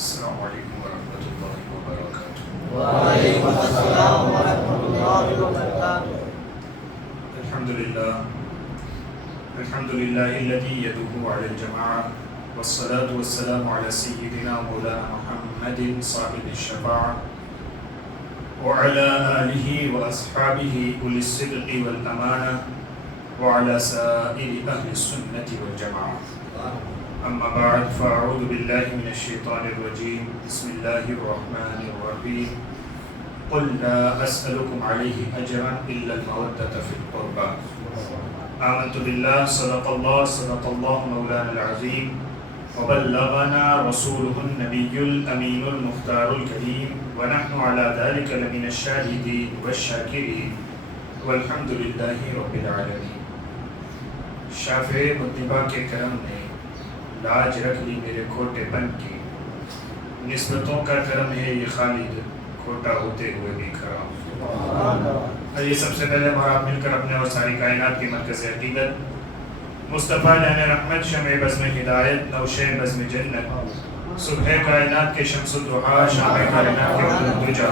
السلام علیکم ورحمۃ اللہ وبرکاتہ۔ وعلیکم السلام ورحمۃ اللہ وبرکاتہ۔ الحمد للہ الذی یدعو علی الجماعہ والصلاة والسلام علی سیدنا مولانا محمد صاحب الشفاعہ وعلی آلہ واصحابہ اولی الصدق والامانہ وعلی سائر اہل السنة والجماعہ، اما بعد فاعوذ باللہ من الشیطان الرجیم، بسم اللہ الرحمن الرحیم، قل لا اسألکم علیہ اجرا الا المودۃ فی القربى، آمنت باللہ صدق اللہ مولانا العظیم، وبلغنا رسولہ النبی الامین المختار الکریم، ونحن علی ذلک لمن الشاہدین والشاکرین، والحمد للہ رب العالمین۔ شافع مطلبہ کے کرم نے لاج رکھ لی میرے کھوٹے پن کی، نسبتوں کا کرم ہے یہ خالد، کھوٹا ہوتے ہوئے بھی کھڑا۔ یہ سب سے پہلے ہمارا مل کر اپنے اور ساری کائنات کی مرکز حقیقت مصطفیٰ جان رحمت، شمع بزم ہدایت، نوشہ بزم جنت، صبح کائنات کے شمس الضحیٰ، شام کائنات کے وقت الدجا،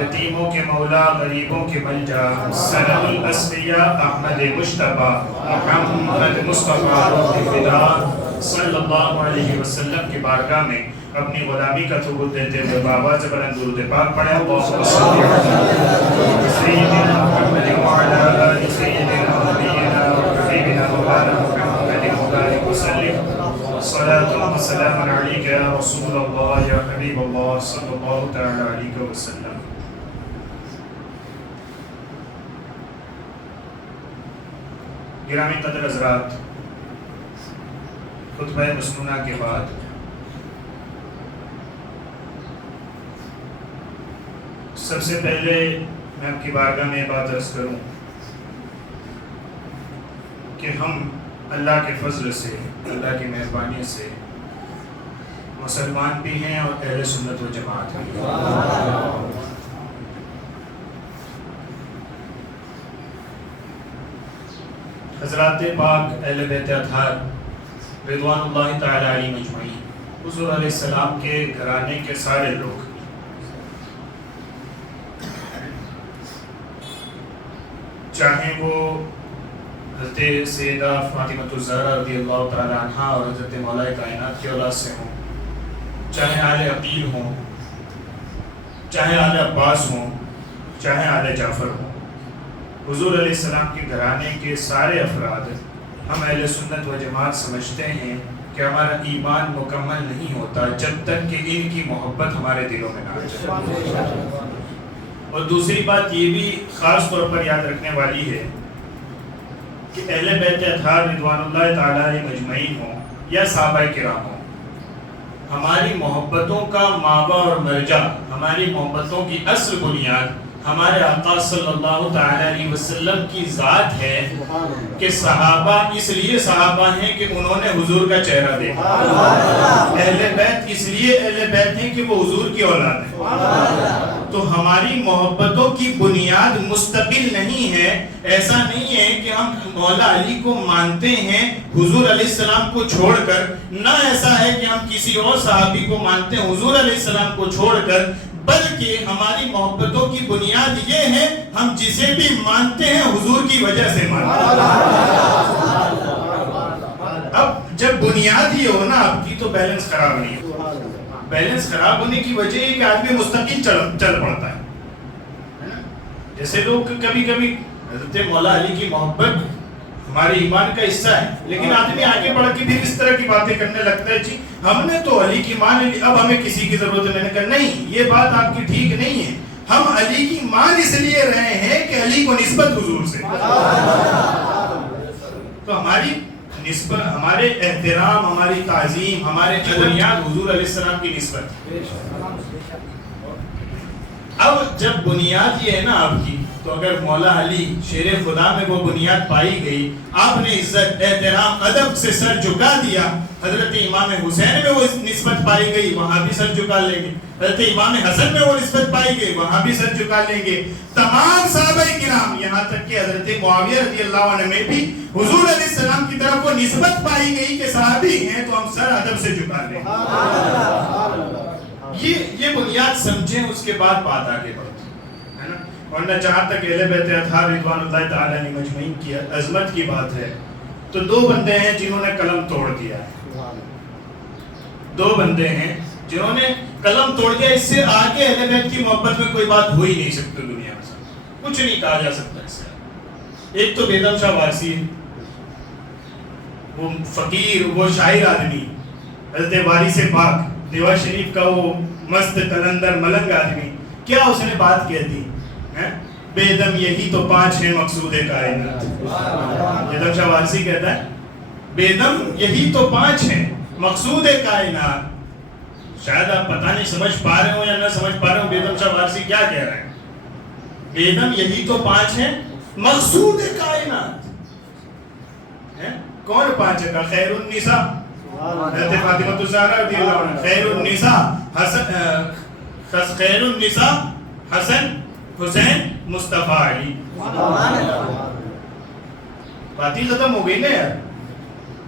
یتیموں کے مولا، غریبوں کے ملجا، سند الاسفیاء احمد مجتبیٰ محمد مصطفیٰ فدا صلی اللہ علیہ وسلم کی بارگاہ میں اپنی غلامی کا ثبوت دیتے ہوئے بآواز بلند درود پاک پڑھیں، اللہم صل علی سیدنا محمد وعلی آل سیدنا نبینا وحبیبنا مولانا محمد وبارک وسلم، صلاۃ و سلام علیک یا رسول اللہ یا حبیب اللہ صلی اللہ تعالی علیہ وسلم۔ گرامی قدر حضرات، خطبہ مسنونہ کے بعد سب سے پہلے میں آپ کی بارگاہ میں بات عرض کروں کہ ہم اللہ کے فضل سے، اللہ کی مہربانی سے مسلمان بھی ہیں اور اہل سنت و جماعت بھی ہیں۔ حضرات پاک اہل بیت اطہار رضوان اللہ تعالی علیہ مجمعین، حضور علیہ السلام کے گھرانے کے سارے لوگ، چاہے وہ حضرت سیدہ فاطمۃ الزہرا رضی اللہ تعالی عنہا اور حضرت مولا کائنات کی اولاد سے ہوں، چاہے آل عقیل ہوں، چاہے آل عباس ہوں، چاہے آل جعفر ہوں، حضور علیہ السلام کے گھرانے کے سارے افراد ہم اہل سنت و جماعت سمجھتے ہیں کہ ہمارا ایمان مکمل نہیں ہوتا جب تک کہ ان کی محبت ہمارے دلوں میں نہ آ جائے۔ اور دوسری بات یہ بھی خاص طور پر یاد رکھنے والی ہے کہ اہل بیت اطہار رضوان اللہ تعالی علیہ مجمعین ہوں یا صحابہ کرام ہوں، ہماری محبتوں کا مابع اور مرجع، ہماری محبتوں کی اصل بنیاد ہمارے آقا صلی اللہ تعالی علیہ وسلم کی ذات ہے کہ صحابہ اس لیے صحابہ ہیں کہ انہوں نے حضور کا چہرہ دیکھا، اہل بیت اس لیے اہل بیت ہیں کہ وہ حضور کی اولاد ہیں۔ تو ہماری محبتوں کی بنیاد مستقل نہیں ہے، ایسا نہیں ہے کہ ہم مولا علی کو مانتے ہیں حضور علیہ السلام کو چھوڑ کر، نہ ایسا ہے کہ ہم کسی اور صحابی کو مانتے ہیں حضور علیہ السلام کو چھوڑ کر، بلکہ ہماری محبتوں کی بنیاد یہ ہے ہم جسے بھی مانتے ہیں حضور کی وجہ سے مانتے ہیں۔ اب جب بنیاد ہی ہو نا آپ کی تو بیلنس خراب نہیں ہو۔ بیلنس خراب ہونے کی وجہ یہ کہ آدمی مستقل چل پڑتا ہے۔ جیسے لوگ کبھی کبھی حضرت مولا علی کی محبت ہمارے ایمان کا حصہ ہے، لیکن آدمی آگے بڑھ کے بھی اس طرح کی باتیں کرنے لگتا ہے، جی ہم نے تو علی کی مان لی، اب ہمیں کسی کی ضرورت ہے۔ میں نے کہا نہیں، یہ بات آپ کی ٹھیک نہیں ہے۔ ہم علی کی مان اس لیے رہے ہیں کہ علی کو نسبت حضور سے، تو ہماری نسبت، ہمارے احترام، ہماری تعظیم، ہمارے بنیاد حضور علیہ السلام کی نسبت۔ اب جب بنیاد یہ ہے نا آپ کی، تو اگر مولا علی شیر خدا میں وہ بنیاد پائی گئی، آپ نے عزت، احترام، ادب سے سر جھکا دیا، حضرت امام حسین میں وہ نسبت پائی گئی، وہاں بھی سر جھکا لیں گے، حضرت امام حسن میں وہ نسبت پائی گئی، وہاں بھی سر جھکا لیں گے، تمام صحابہ کرام، یہاں تک کہ حضرت معاویہ رضی اللہ عنہ میں بھی حضور علیہ السلام کی طرف وہ نسبت پائی گئی کہ صحابی ہیں، تو ہم سر ادب سے جھکا لیں گے۔ یہ بنیاد سمجھیں، اس کے بعد بات آگے بڑھتی ہے نا. ورنہ جہاں تک اہل بیت اطہار رضوان اللہ تعالی علیہ مجمعین کی عظمت کی بات ہے تو دو بندے ہیں جنہوں نے قلم توڑ دیا ہے. دو بندے ہیں جنہوں نے قلم توڑ دیا. اس سے آگے اہل بیت کی محبت میں کوئی بات ہو ہی نہیں سکتی دنیا میں، کچھ نہیں کہا جا سکتا اس سے. ایک تو بیدم شاہ وارسی، وہ فقیر، وہ شاعر آدمی، حضرت وارث پاک دیوا شریف کا وہ مست قلندر ملنگ آدمی، کیا اس نے بات کہہ دی، بیدم یہی تو 5 ہیں مقصود کائنات. بیدم شاہ وارسی کہتا ہے بیدم یہی تو 5 ہیں مقصود کائنات. شاید آپ پتہ نہیں سمجھ پا رہے ہو یا نہ سمجھ پا رہے ہو بیدم شاہ وارسی کیا کہہ رہے ہیں. بیدم یہی تو 5 ہیں مقصود کائنات. کون 5 کا؟ خیر النساء حضرت فاطمہ الزہرا رضی اللہ عنہا، خیر النساء حسن حسین مصطفیٰ علی. باتیں ختم ہو گئی نا یار.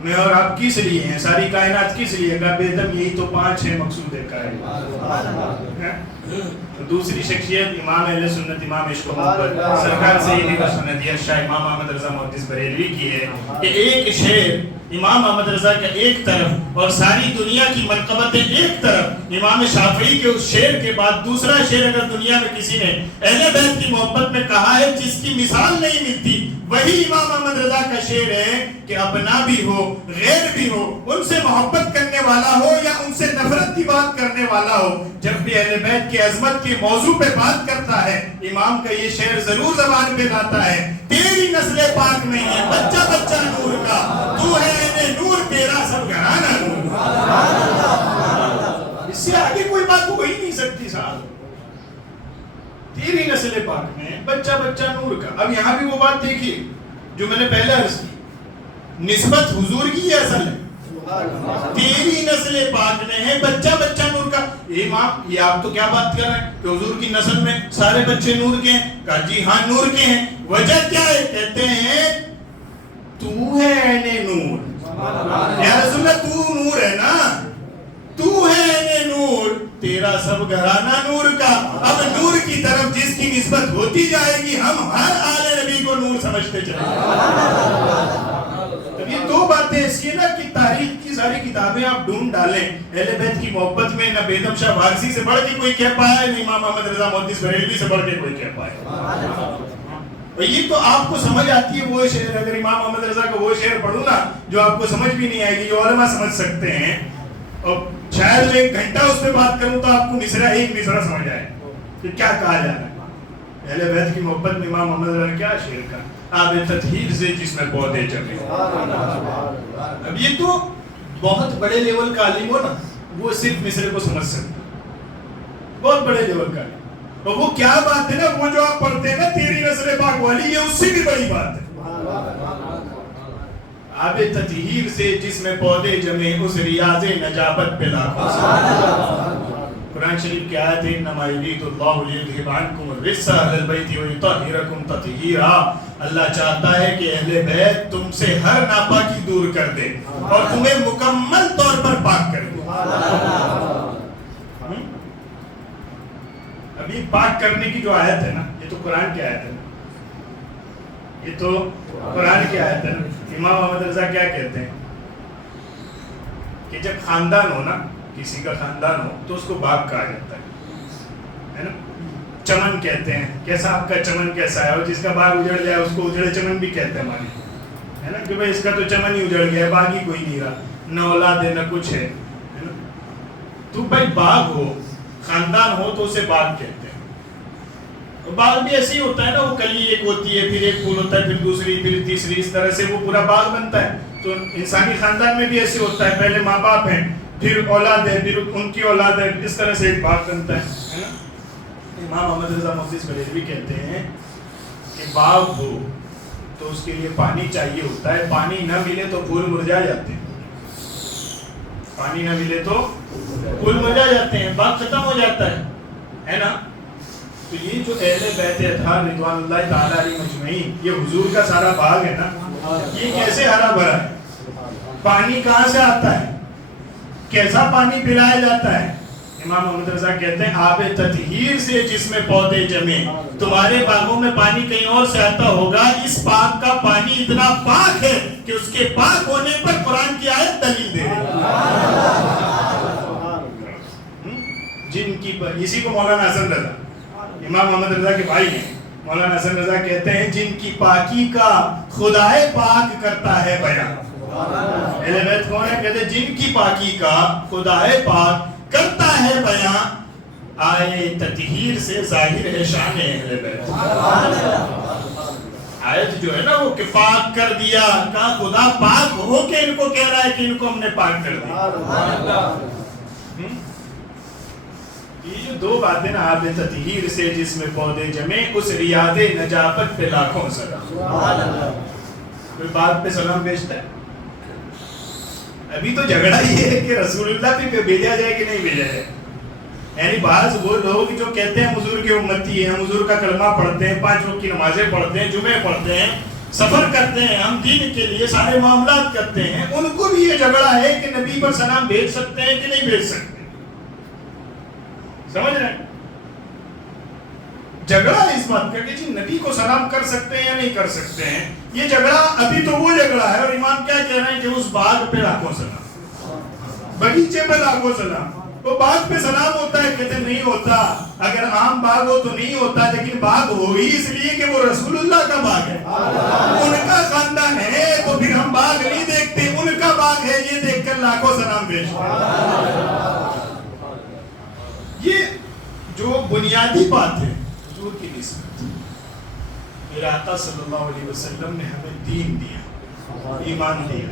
میں اور آپ کس لیے ہیں، ساری کائنات کس لیے؟ کہا بیدم یہی تو 5 ہیں مقصود کائنات. دوسری شخصیت امام اہل سنت امام عشق و محبت سرکار سیدی و سندیہ شاہ امام احمد رضا محدث بریلوی کی ہے کہ ایک شعر امام احمد رضا کا ایک طرف اور ساری دنیا کی منقبتیں ایک طرف، امام شافعی کے اس شعر کے بعد دوسرا شعر اگر دنیا میں کسی نے اہل بیت کی محبت میں کہا ہے جس کی مثال نہیں ملتی، وہی امام احمد رضا کا شعر ہے کہ اپنا بھی ہو غیر بھی ہو، ان سے محبت کرنے والا ہو یا ان سے نفرت کی بات کرنے والا ہو، جب بھی اہل بیت کی عظمت کے موضوع پہ بات کرتا ہے امام کا یہ شعر ضرور زبان پہ لاتا ہے. تیری نسل پاک نہیں ہے بچہ بچہ نور کا، تو ہے اے نور تیرا سب گھرانہ نور. اس سے آگے کوئی بات ہو ہی نہیں سکتی صاحب. تیری نسل پاک میں بچہ بچہ نور کا. اب یہاں بھی وہ بات دیکھیے جو میں نے پہلے عرض کی، نسبت حضور کی یہ اصل ہے. تیری نسل پاک میں ہے بچہ بچہ نور کا. امام یہ آپ تو کیا بات کر رہے ہیں کہ حضور کی نسل میں سارے بچے نور کے ہیں؟ کہا جی ہاں نور کے ہیں. وجہ کیا ہے؟ کہتے ہیں تو ہے عین نور. یا رسول اللہ تو نور ہے نا، تو ہے عین نور، تیرا سب گھرانہ نور کا. اب نور کی طرف جس کی نسبت ہوتی جائے گی ہم ہر آل نبی کو نور سمجھتے چلیں گے. یہ دو باتیں ایسی ہیں نا کہ تاریخ کی ساری کتابیں آپ ڈھونڈ ڈالیں، اہل بیت کی محبت میں نہ بیدم شاہ وارسی سے بڑھ کے کوئی کہہ پایا، نہ امام احمد رضا محدث بریلوی سے بڑھ کے کوئی کہہ پایا. یہ تو آپ کو سمجھ آتی ہے وہ شعر. اگر امام احمد رضا کا وہ شعر پڑھوں نا جو آپ کو سمجھ بھی نہیں آئے گی، جو علماء سمجھ سکتے ہیں، اور شاید میں 1 گھنٹہ اس پہ بات کروں تو آپ کو مصرع ایک مصرع سمجھ آئے کہ کیا کہا جا رہا ہے. اہل بیت کی محبت میں امام احمد رضا نے کیا شعر کہا، آب تطہیر سے جس میں پودے جمے. اب یہ تو بہت بڑے لیول کا عالم ہو نا وہ صرف مصرے کو سمجھ سکتا، بہت بڑے لیول کا عالم. اور وہ کیا بات ہے نا، وہ جو آپ پڑھتے ہیں نا تیری نسل پاک والی، یہ اس سے بھی بڑی بات ہے. آب تطہیر سے جس میں پودے جمے اس ریاض نجابت پہ لاکھوں. قرآن شریف کی آیت ہے انما یرید اللہ لیذھب عنکم الرجس اہل البیت ویطہرکم تطہیرا. اللہ چاہتا ہے کہ اہل بیت تم سے ہر ناپاکی دور کر دے اور تمہیں مکمل طور پر پاک کر دے. اب یہ پاک کرنے کی جو آیت ہے نا، یہ تو قرآن کی آیت ہے نا، یہ تو قرآن کی آیت ہے نا. امام احمد رضا کیا کہتے ہیں کہ جب خاندان ہو نا، کسی کا خاندان ہو تو اس کو باغ کہا جاتا ہے نا. چمن کہتے ہیں، کیسا آپ کا چمن کیسا ہے، اور جس کا باغ اجڑ جائے اس کو اجڑے چمن بھی کہتے ہیں ہمارے، ہے نا، کہ بھائی اس کا تو چمن ہی اجڑ گیا، باغ ہی کوئی نہیں رہا، نہ اولاد ہے نہ کچھ ہے نا. تو بھائی باغ ہو، خاندان ہو تو اسے باغ کہتے ہیں. باغ بھی ایسے ہی ہوتا ہے نا، وہ کلی ایک ہوتی ہے، پھر ایک پھول ہوتا ہے، پھر دوسری، پھر تیسری، اس طرح سے وہ پورا باغ بنتا ہے. تو انسانی خاندان میں بھی ایسے ہوتا ہے، پہلے ماں باپ ہیں، پھر اولاد ہے، پھر ان کی اولاد ہے، اس طرح سے ایک باغ بنتا ہے نا. امام احمد رضا محدث بریلوی کہتے ہیں کہ باغ ہو تو اس کے لیے پانی چاہیے ہوتا ہے، پانی نہ ملے تو پھول مرجھا جاتے ہیں، پانی نہ ملے تو پھول مرجھا جاتے ہیں، باغ ختم ہو جاتا ہے نا. تو یہ جو اہل بیت اطہار رضوان اللہ تعالی علیہ مجمعین، یہ حضور کا سارا باغ ہے نا، یہ کیسے ہرا بھرا ہے؟ پانی کہاں سے آتا ہے، کیسا پانی پلایا جاتا ہے امام محمد رضا کہتے ہیں آب تطہیر سے جس میں پودے جمے، تمہارے باغوں میں پانی کہیں اور سے آتا ہوگا، اس پاک کا پانی اتنا پاک ہے کہ اس کے پاک ہونے پر قرآن کی آیت دلیل دے رہی جن کی اسی کو مولانا حسن رضا، امام محمد رضا کے بھائی ہیں، مولانا حسن رضا کہتے ہیں جن کی پاکی کا خدائے پاک کرتا ہے بیان۔ اہل بیت کون ہے؟ کہتے ہیں جن کی پاکی کا خدائے پاک کرتا ہے بیان، آئے تطہیر سے ظاہر ہے شان اہل بیت۔ آیت جو ہے نا وہ کہ پاک کر دیا، کہا خدا پاک ہو کے ان کو کہہ رہا ہے کہ ان کو ہم نے پاک کر دیا۔ یہ جو دو باتیں نا، آب تطہیر سے جس میں پودے جمے، اس ریاض نجابت پہ لاکھوں سلام۔ کوئی بات پہ سلام بھیجتا ہے؟ ابھی تو جھگڑا یہ ہے کہ رسول اللہ پہ بھیجا جائے کہ نہیں بھیجا جائے۔ یعنی بعض وہ لوگ جو کہتے ہیں حضور کے امتی ہیں، حضور کا کلمہ پڑھتے ہیں، 5 وقت کی نمازیں پڑھتے ہیں، جمعے پڑھتے ہیں، سفر کرتے ہیں، ہم دین کے لیے سارے معاملات کرتے ہیں، ان کو بھی یہ جھگڑا ہے کہ نبی پر سلام بھیج سکتے ہیں کہ نہیں بھیج سکتے۔ سمجھ رہے ہیں؟ جھگڑا اس بات کا کہ جی نبی کو سلام کر سکتے ہیں یا نہیں کر سکتے ہیں، یہ جھگڑا ابھی تو وہ جھگڑا ہے، اور امام کیا کہہ رہے ہیں کہ اس باغ پہ لاکھوں سلام، بغیچے پہ لاکھوں سلام۔ وہ باغ پہ سلام ہوتا ہے، کہتے نہیں ہوتا، اگر عام باغ ہو تو نہیں ہوتا، لیکن باغ ہو ہی اس لیے کہ وہ رسول اللہ کا باغ ہے، ان کا خاندان ہے، تو پھر ہم باغ نہیں دیکھتے، ان کا باغ ہے، یہ دیکھ کر لاکھوں سلام بھیجتے ہیں۔ یہ جو بنیادی بات ہے حضور کی نسبت، میرے آقا صلی اللہ علیہ وسلم نے ہمیں دین دیا، ایمان دیا،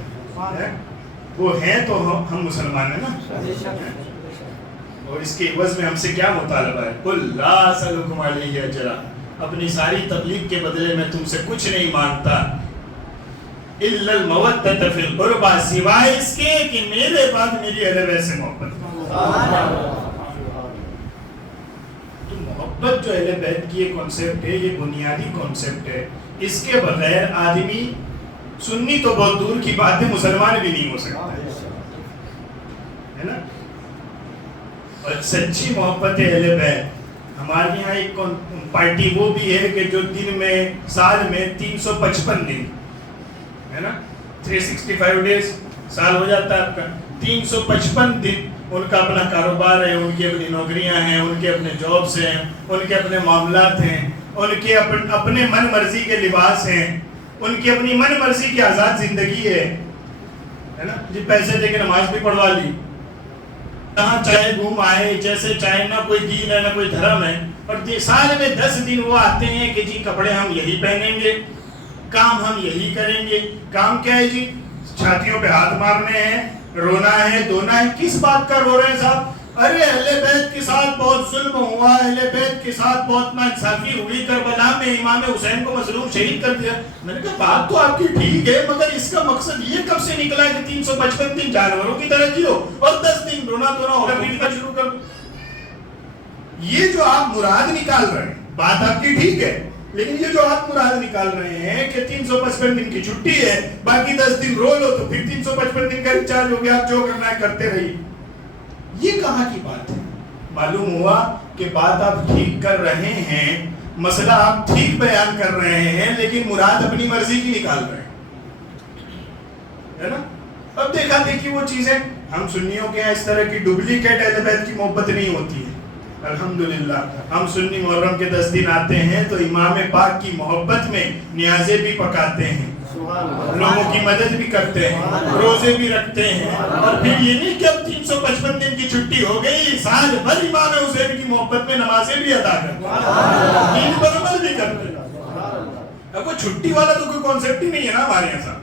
وہ ہے تو ہم مسلمان ہیں نا، اور اس کے عوض میں ہم سے کیا مطالبہ ہے؟ قُلْ لَا أَسْأَلُكُمْ عَلَيْهِ أَجْرًا، اپنی ساری تبلیغ کے بدلے میں تم سے کچھ نہیں مانگتا، إِلَّا الْمَوَدَّةَ فِي الْقُرْبَى، سوائے اس کے کہ میرے بعد میری اہل بیت سے محبت۔ تو محبت جو اہل بیت کی یہ کانسیپٹ ہے، یہ بنیادی کانسیپٹ ہے، اس کے بغیر آدمی سنی تو بہت دور کی بات ہے، مسلمان بھی نہیں ہو سکتا ہے نا۔ اور سچی محبت اہل بیت، ہمارے یہاں ایک پارٹی وہ بھی ہے کہ جو دن میں سال میں 355 دن ہے نا، 365 ڈیز سال ہو جاتا ہے آپ کا، 355 دن ان کا اپنا کاروبار ہے، ان کی اپنی نوکریاں ہیں، ان کے اپنے جابس ہیں، ان کے اپنے معاملات ہیں، ان کے اپنے من مرضی کے لباس ہیں، ان کی اپنی من مرضی کی آزاد زندگی ہے نا، جی پیسے دے کے نماز بھی پڑھوا لی، کہاں چاہے گھوم آئے، جیسے چاہے، نہ کوئی دین ہے نہ کوئی دھرم ہے، اور سال میں 10 دن وہ آتے ہیں کہ جی کپڑے ہم یہی پہنیں گے، کام ہم یہی کریں گے۔ کام کیا ہے جی؟ چھاتیوں پہ ہاتھ مارنے ہیں، رونا ہے، دھونا ہے۔ کس بات کا رو رہے ہیں صاحب؟ ارے اہل بیت کے ساتھ بہت ظلم ہوا، اہل بیت کے ساتھ بہت ناانصافی ہوئی، کربلا میں امام حسین کو مظلوم شہید کر دیا۔ میں نے کہا بات تو آپ کی ٹھیک ہے، مگر اس کا مقصد یہ کب سے نکلا کہ 355 دن جانوروں کی طرح جیو اور 10 دن رونا دھونا اور کا شروع کر دو؟ یہ جو آپ مراد نکال رہے ہیں، بات آپ کی ٹھیک ہے، لیکن یہ جو آپ مراد نکال رہے ہیں کہ 355 دن کی چھٹی ہے، باقی 10 دن رو لو، تو پھر 355 دن کا ریچارج ہو گیا، آپ جو کرنا ہے کرتے رہیے، یہ کہاں کی بات ہے؟ معلوم ہوا کہ بات آپ ٹھیک کر رہے ہیں، مسئلہ آپ ٹھیک بیان کر رہے ہیں، لیکن مراد اپنی مرضی کی نکال رہے ہیں، ہے نا؟ اب دیکھا دیکھی وہ چیزیں، ہم سنیوں کے ہیں اس طرح کی ڈپلیکیٹ اہل بیت کی محبت نہیں ہوتی ہے۔ الحمدللہ ہم سنی محرم کے 10 دن آتے ہیں تو امام پاک کی محبت میں نیازیں بھی پکاتے ہیں، لوگوں کی مدد بھی کرتے ہیں، روزے بھی رکھتے ہیں، اور پھر یہ نہیں کہ اب 355 دن کی چھٹی ہو گئی، سال بھر امام حسین کی محبت میں نمازیں بھی ادا کرتے ہیں، دین پر عمل بھی کرتے ہیں۔ اب وہ چھٹی والا تو کوئی کانسیپٹ ہی نہیں ہے نا ہمارے یہاں صاحب۔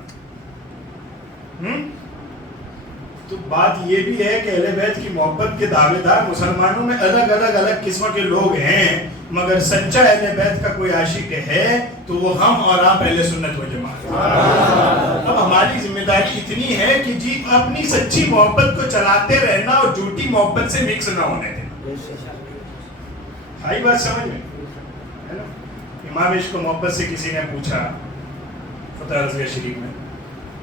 تو بات یہ بھی ہے کہ اہل بیت کی محبت کے دعوے دار مسلمانوں میں الگ قسم کے لوگ ہیں، مگر سچا اہل بیت کا کوئی عاشق ہے تو وہ ہم اور آپ اہل سنت و جماعت۔ اب ہماری ذمہ داری اتنی ہے کہ جی اپنی سچی محبت کو چلاتے رہنا اور جھوٹی محبت سے مکس نہ ہونے دینا۔ آئی بات سمجھ میں؟ امام عشق و محبت سے کسی نے پوچھا فتح رضویہ شریف میں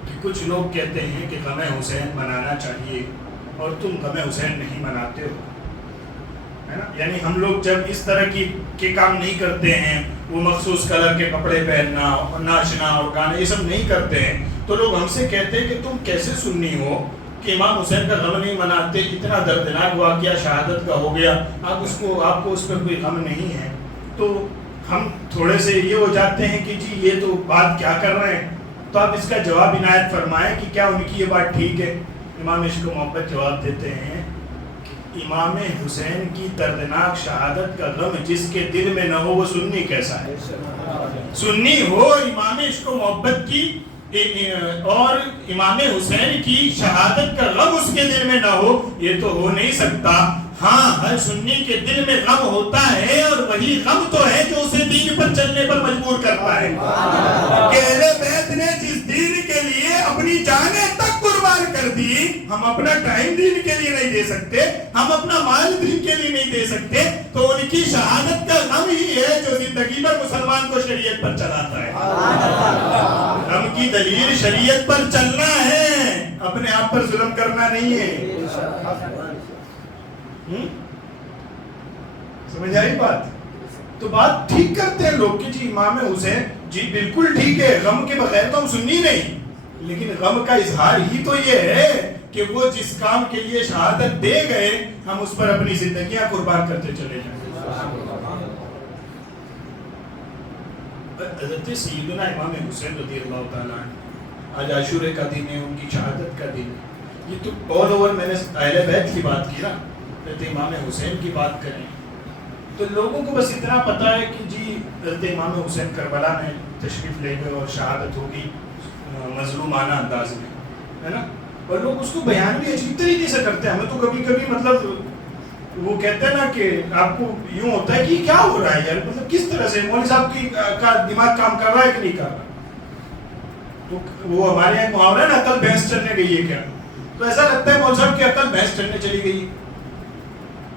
کہ کچھ لوگ کہتے ہیں کہ غم حسین منانا چاہیے اور تم غم حسین نہیں مناتے ہو، ہے نا. یعنی ہم لوگ جب اس طرح کے کام نہیں کرتے ہیں، وہ مخصوص کلر کے کپڑے پہننا، ناچنا اور گانے یہ سب نہیں کرتے ہیں، تو لوگ ہم سے کہتے ہیں کہ تم کیسے سنی ہو کہ امام حسین کا غم نہیں مناتے، اتنا دردناک واقعہ شہادت کا ہو گیا، آپ کو اس پر کوئی غم نہیں ہے. تو ہم تھوڑے سے یہ ہو جاتے ہیں کہ جی یہ تو بات کیا کر رہے ہیں. تو آپ اس کا جواب عنایت فرمائیں کہ کیا ان کی یہ بات ٹھیک ہے. امام عشق و محبت جواب دیتے ہیں کہ امام حسین کی دردناک شہادت کا غم جس کے دل میں نہ ہو وہ سنی کیسا ہے. سنی ہو امام عشق و محبت کی اور امام حسین کی شہادت کا غم اس کے دل میں نہ ہو، یہ تو ہو نہیں سکتا. ہاں، ہر سنی کے دل میں غم ہوتا ہے، اور وہی غم تو ہے جو اسے دین پر چلنے پر مجبور کرتا ہے. کہ اہل بیت نے جس دین کے لیے اپنی جانیں تک قربان کر دی، ہم اپنا ٹائم دین کے لیے نہیں دے سکتے، ہم اپنا مال دین کے لیے نہیں دے سکتے، تو ان کی شہادت کا غم ہی ہے جو زندگی پر مسلمان کو شریعت پر چلاتا ہے. غم کی دلیل شریعت پر چلنا ہے، اپنے آپ پر ظلم کرنا نہیں ہے. سمجھ آئی بات؟ تو بات ٹھیک کرتے ہیں لوگ کہ جی امام حسین جی بالکل ٹھیک ہے، غم کے بغیر تو ہم سنی نہیں، لیکن غم کا اظہار ہی تو یہ ہے کہ وہ جس کام کے لیے شہادت دے گئے ہم اس پر اپنی زندگیاں قربان کرتے چلے جائیں. حضرت سیدنا امام حسین رضی اللہ تعالیٰ عنہ، آج عاشورے کا دن ہے، ان کی شہادت کا دن ہے. یہ تو آل اوور میں نے اہل بیت کی بات کی نا، حضرت امام حسین کی بات کریں تو لوگوں کو بس اتنا پتا ہے کہ جی حضرت امام حسین کربلا میں تشریف لے گئے اور شہادت ہوگی مظلومانہ انداز میں، ہے نا. اور لوگ اس کو بیان بھی عجیب طریقے سے کرتے ہیں. ہمیں تو کبھی کبھی مطلب وہ کہتے ہیں نا کہ آپ کو یوں ہوتا ہے کہ کیا ہو رہا ہے یار، مطلب کس طرح سے مولوی صاحب کا دماغ کام کر رہا ہے کہ نہیں کر رہا. تو وہ ہمارے یہاں محاورہ ہے نا، عقل بھینس چلنے گئی ہے کیا. تو ایسا لگتا ہے مولوی صاحب کی عقل بھینس چلنے چلی گئی.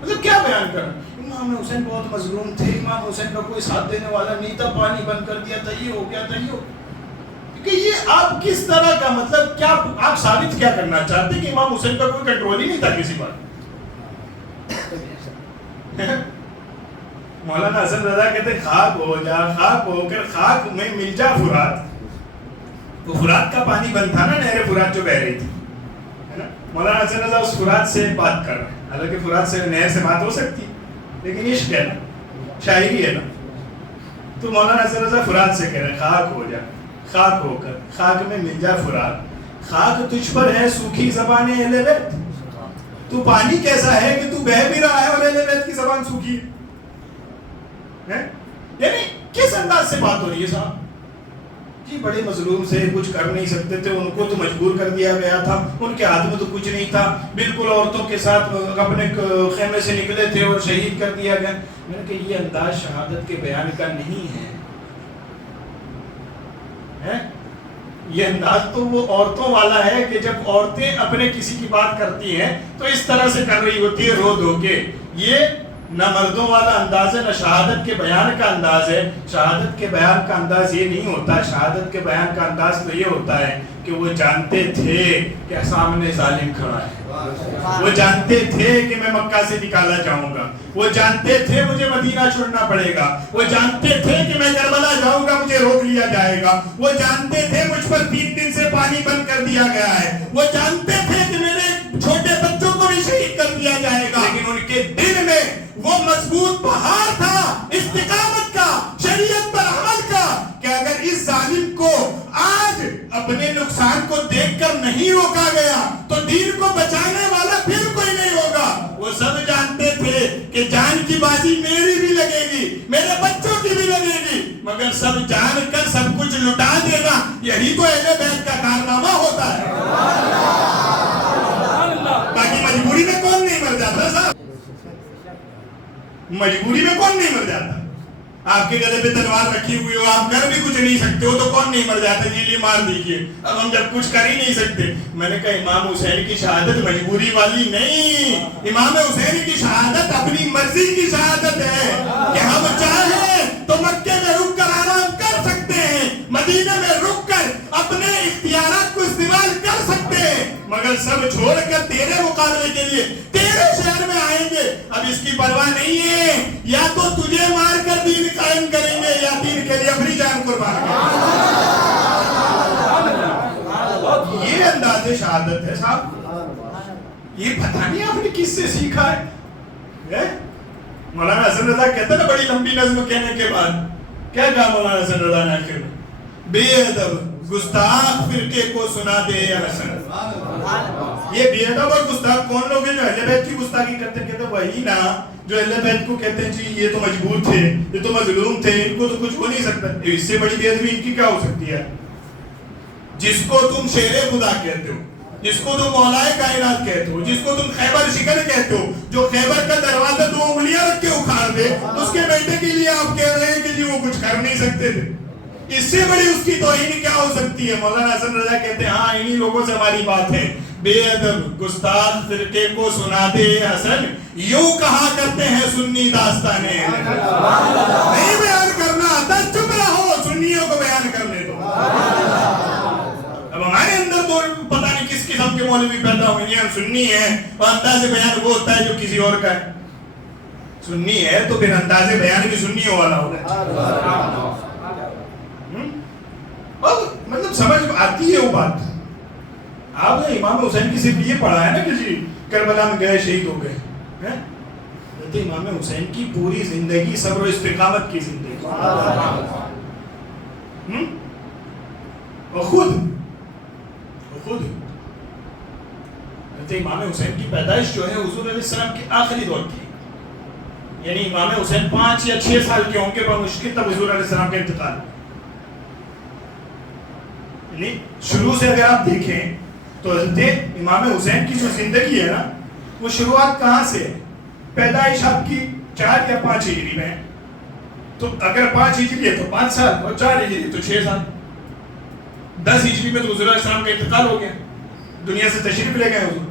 مطلب کیا بیان کرنا، امام حسین بہت مظلوم تھے، امام حسین کا کوئی ساتھ دینے والا نہیں تھا، پانی بند کر دیا تھا، یہ ہو گیا تھا، یہ ہو. کہ یہ آپ کس طرح کا مطلب کیا آپ ثابت کیا کرنا چاہتے ہیں کہ امام حسین کا کوئی کنٹرول ہی نہیں تھا کسی بات. مولانا حسن رضا کہتے ہیں خاک ہو جا، خاک ہو کر خاک میں مل جا فرات. وہ فرات کا پانی بند تھا نا، نہر فرات جو بہ رہی تھی، ہے نا. مولانا حسن رضا اس فرات سے بات کر رہے ہیں، حالانکہ فرات سے نہر سے بات ہو سکتی، لیکن عشق ہے نا، شاعری ہے نا. تو مولانا حسن رضا فرات سے کہہ رہے ہیں خاک ہو جا، خاک ہو کر خاک میں مل جا فرات. خاک تجھ پر ہے سوکھی زبان اہل بیت، تو پانی کیسا ہے کہ تو بہہ بھی رہا ہے اور اہل بیت کی زبان سوکھی ہے. یعنی کس انداز سے بات ہو رہی ہے صاحب؟ جی بڑے مظلوم سے کچھ کر نہیں سکتے تھے، ان کو تو مجبور کر دیا گیا تھا، ان کے ہاتھ میں تو کچھ نہیں تھا، بالکل عورتوں کے ساتھ اپنے خیمے سے نکلے تھے اور شہید کر دیا گیا. میں نے کہا یہ انداز شہادت کے بیان کا نہیں ہے. یہ انداز تو وہ عورتوں والا ہے کہ جب عورتیں اپنے کسی کی بات کرتی ہیں تو اس طرح سے کر رہی ہوتی ہے رو دھو کے. یہ نہ مردوں والا انداز ہے، نہ شہادت کے بیان کا انداز ہے. شہادت کے بیان کا انداز یہ نہیں ہوتا. شہادت کے بیان کا انداز تو یہ ہوتا ہے کہ وہ جانتے تھے کہ سامنے ظالم کھڑا ہے، وہ جانتے تھے کہ میں مکہ سے نکالا جاؤں گا، وہ جانتے تھے مجھے مدینہ چھوڑنا پڑے گا، وہ جانتے تھے کہ میں کربلا جاؤں گا مجھے روک لیا جائے گا، وہ جانتے تھے مجھ پر 3 دن سے پانی بند کر دیا گیا ہے، وہ جانتے تھے کہ میرے چھوٹے بچوں کو بھی شہید کر دیا جائے گا. لیکن ان کے دل میں وہ مضبوط پہاڑ تھا استقامت کا، شریعت پر عمل کا، کہ اگر اس ظالم کو آج اپنے نقصان کو دیکھ کر نہیں روکا گیا تو دین کو بچانے والا پھر کوئی نہیں ہوگا. وہ سب جانتے تھے کہ جان کی بازی میری بھی لگے گی، میرے بچوں کی بھی لگے گی، مگر سب جان کر سب کچھ لٹا دینا یہی تو اہل بیت کا کارنامہ ہوتا ہے. باقی مجبوری میں کون نہیں مر جاتا صاحب؟ مجبوری میں کون نہیں مر جاتا؟ آپ کے گلے پہ تلوار رکھی ہوئی ہو، آپ کر بھی کچھ نہیں سکتے ہو تو کون نہیں مر جاتا؟ جی مار دیجیے. اب ہم جب کچھ کر ہی نہیں سکتے. میں نے کہا امام حسین کی شہادت مجبوری والی نہیں، امام حسین کی شہادت اپنی مرضی کی شہادت ہے کہ ہم چاہیں تو مکے میں رک کر آرام کر سکتے ہیں، مدینہ میں رک کر اپنے اختیارات کو استعمال کر سکتے ہیں، مگر سب چھوڑ کر تیرے مقابلے کے لیے تیرے شہر میں آئیں گے. اب اب اس کی پرواہ نہیں ہے، یا تو تجھے مار کر دین قائم کریں گے یا دین کے لیے اپنی جان قربان کریں گے۔ یہ انداز شہادت ہے صاحب، یہ پتہ نہیں آپ نے کس سے سیکھا ہے؟ مولانا حسن رضا کہتا ہے نا بڑی لمبی نظم کہنے کے بعد کیا کہا مولانا حسن رضا نے آخر میں؟ بے ادب گستاخ فرقے کو سنا دے حسن۔ یہ بے ادب اور گستاخ کون لوگ ہیں جو اہل بیت کی گستاخی کرتے ہیں؟ کہتے ہیں وہی نا جو اہل بیت کو کہتے ہیں جی یہ تو مجبور تھے، یہ تو مظلوم تھے، ان کو تو کچھ ہو نہیں سکتا۔ اس سے بڑی بے ادبی ان کی کیا ہو سکتی ہے؟ جس کو تم شیر خدا کہتے ہو، جس کو تم مولا کائنات کہتے ہو، جس کو تم خیبر شکن کہتے ہو، جو خیبر کا دروازہ 2 انگلیاں رکھ کے اکھاڑ دے، اس کے بیٹے کے لیے آپ کہہ رہے ہیں کہ جی وہ کچھ کر نہیں سکتے تھے۔ اس سے بڑی اس کی توہین کیا ہو سکتی ہے؟ مولانا حسن رضا کہتے ہیں ہاں انہی لوگوں سے ہماری بات ہے، بے ادب گستاخ فرقے کو سنا دے حسن، یوں کہا کرتے ہیں سنی داستانیں۔ نہیں بیان کرنا آتا چپ رہو، سنیوں کو بیان کرنے دو۔ اب ہمارے اندر تو پتہ نہیں کس قسم کے مولوی پیدا ہوئے ہیں، ہم سنی ہیں اور انداز بیان وہ ہوتا ہے جو کسی اور کا ہے۔ سنی ہے تو پھر انداز بیان بھی سنیوں والا ہوگا۔ اب مطلب سمجھ آتی ہے وہ بات۔ آپ نے امام حسین کی صرف یہ پڑھا ہے نا کہ جی کربلا میں گئے شہید ہو گئے، امام حسین کی پوری زندگی صبر و استقامت کی زندگی، اور خود امام حسین کی پیدائش جو ہے حضور علیہ السلام کے آخری دور کی، یعنی امام حسین 5 یا 6 سال کے ہوں گے بمشکل تب حضور علیہ السلام کا انتقال۔ یعنی شروع سے اگر آپ دیکھیں تو حضرت امام حسین کی جو زندگی ہے نا وہ شروعات کہاں سے ہے؟ پیدائش آپ کی 4 یا 5 ہجری میں، تو اگر 5 ہجری ہے تو 5 سال، اور 4 ہجری تو 6 سال، 10 ہجری میں تو حضور علیہ السلام کا انتقال ہو گیا، دنیا سے تشریف لے گئے حضور۔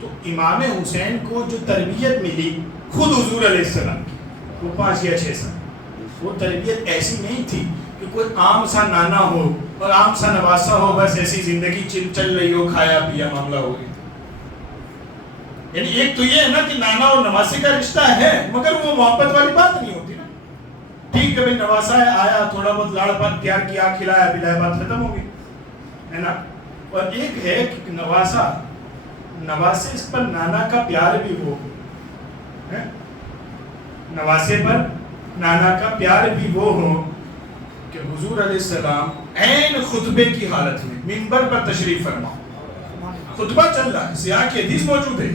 تو امام حسین کو جو تربیت ملی خود حضور علیہ السلام کی، وہ 5 یا 6 سال، وہ تربیت ایسی نہیں تھی کہ کوئی عام سا نانا ہو اور عام سا نواسا ہو، بس ایسی زندگی چل رہی ہو، کھایا پیا معاملہ ہو گیا۔ یعنی ایک تو یہ ہے نا کہ نانا اور نواسے کا رشتہ ہے مگر وہ محبت والی بات نہیں ہوتی نا۔ ٹھیک ہے بھائی نواسا ہے، آیا تھوڑا بہت لاڑ پان پیار کیا، کھلایا پلایا، بات ختم ہو گئی ہے نا۔ اور ایک ہے کہ نواسے اس پر نانا کا پیار بھی ہو، نواسے پر نانا کا پیار بھی وہ ہو کہ حضور علیہ السلام عین خطبے کی حالت میں منبر پر تشریف فرما، خطبہ چل رہا ہے، سیاق کی حدیث موجود ہے،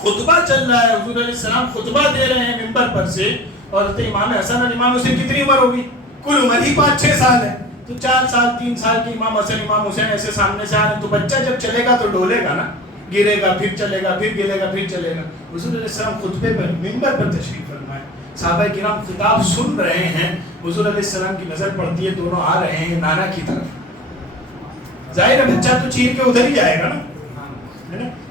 خطبہ چل رہا ہے، حضور علیہ السلام خطبہ دے رہے ہیں منبر پر سے، اور حضرت امام حسن اور امام حسین کتنی عمر ہوگی؟ کل عمر ہی 5-6 سال ہے، تو 4 سال 3 سال کے امام حسن امام حسین ایسے سامنے سے آ رہے ہیں، تو بچہ جب چلے گا تو ڈولے گا نا، گرے گا پھر چلے گا، پھر گرے گا پھر چلے گا۔ حضور علیہ السلام خطبے پر منبر پر تشریف فرمائے، صحابہ کرام خطاب سن رہے ہیں، حضور علیہ السلام کی نظر پڑتی ہے، دونوں آ رہے ہیں نانا کی طرف، ظاہر ہے بچہ تو چیر کے ادھر ہی جائے گا نا۔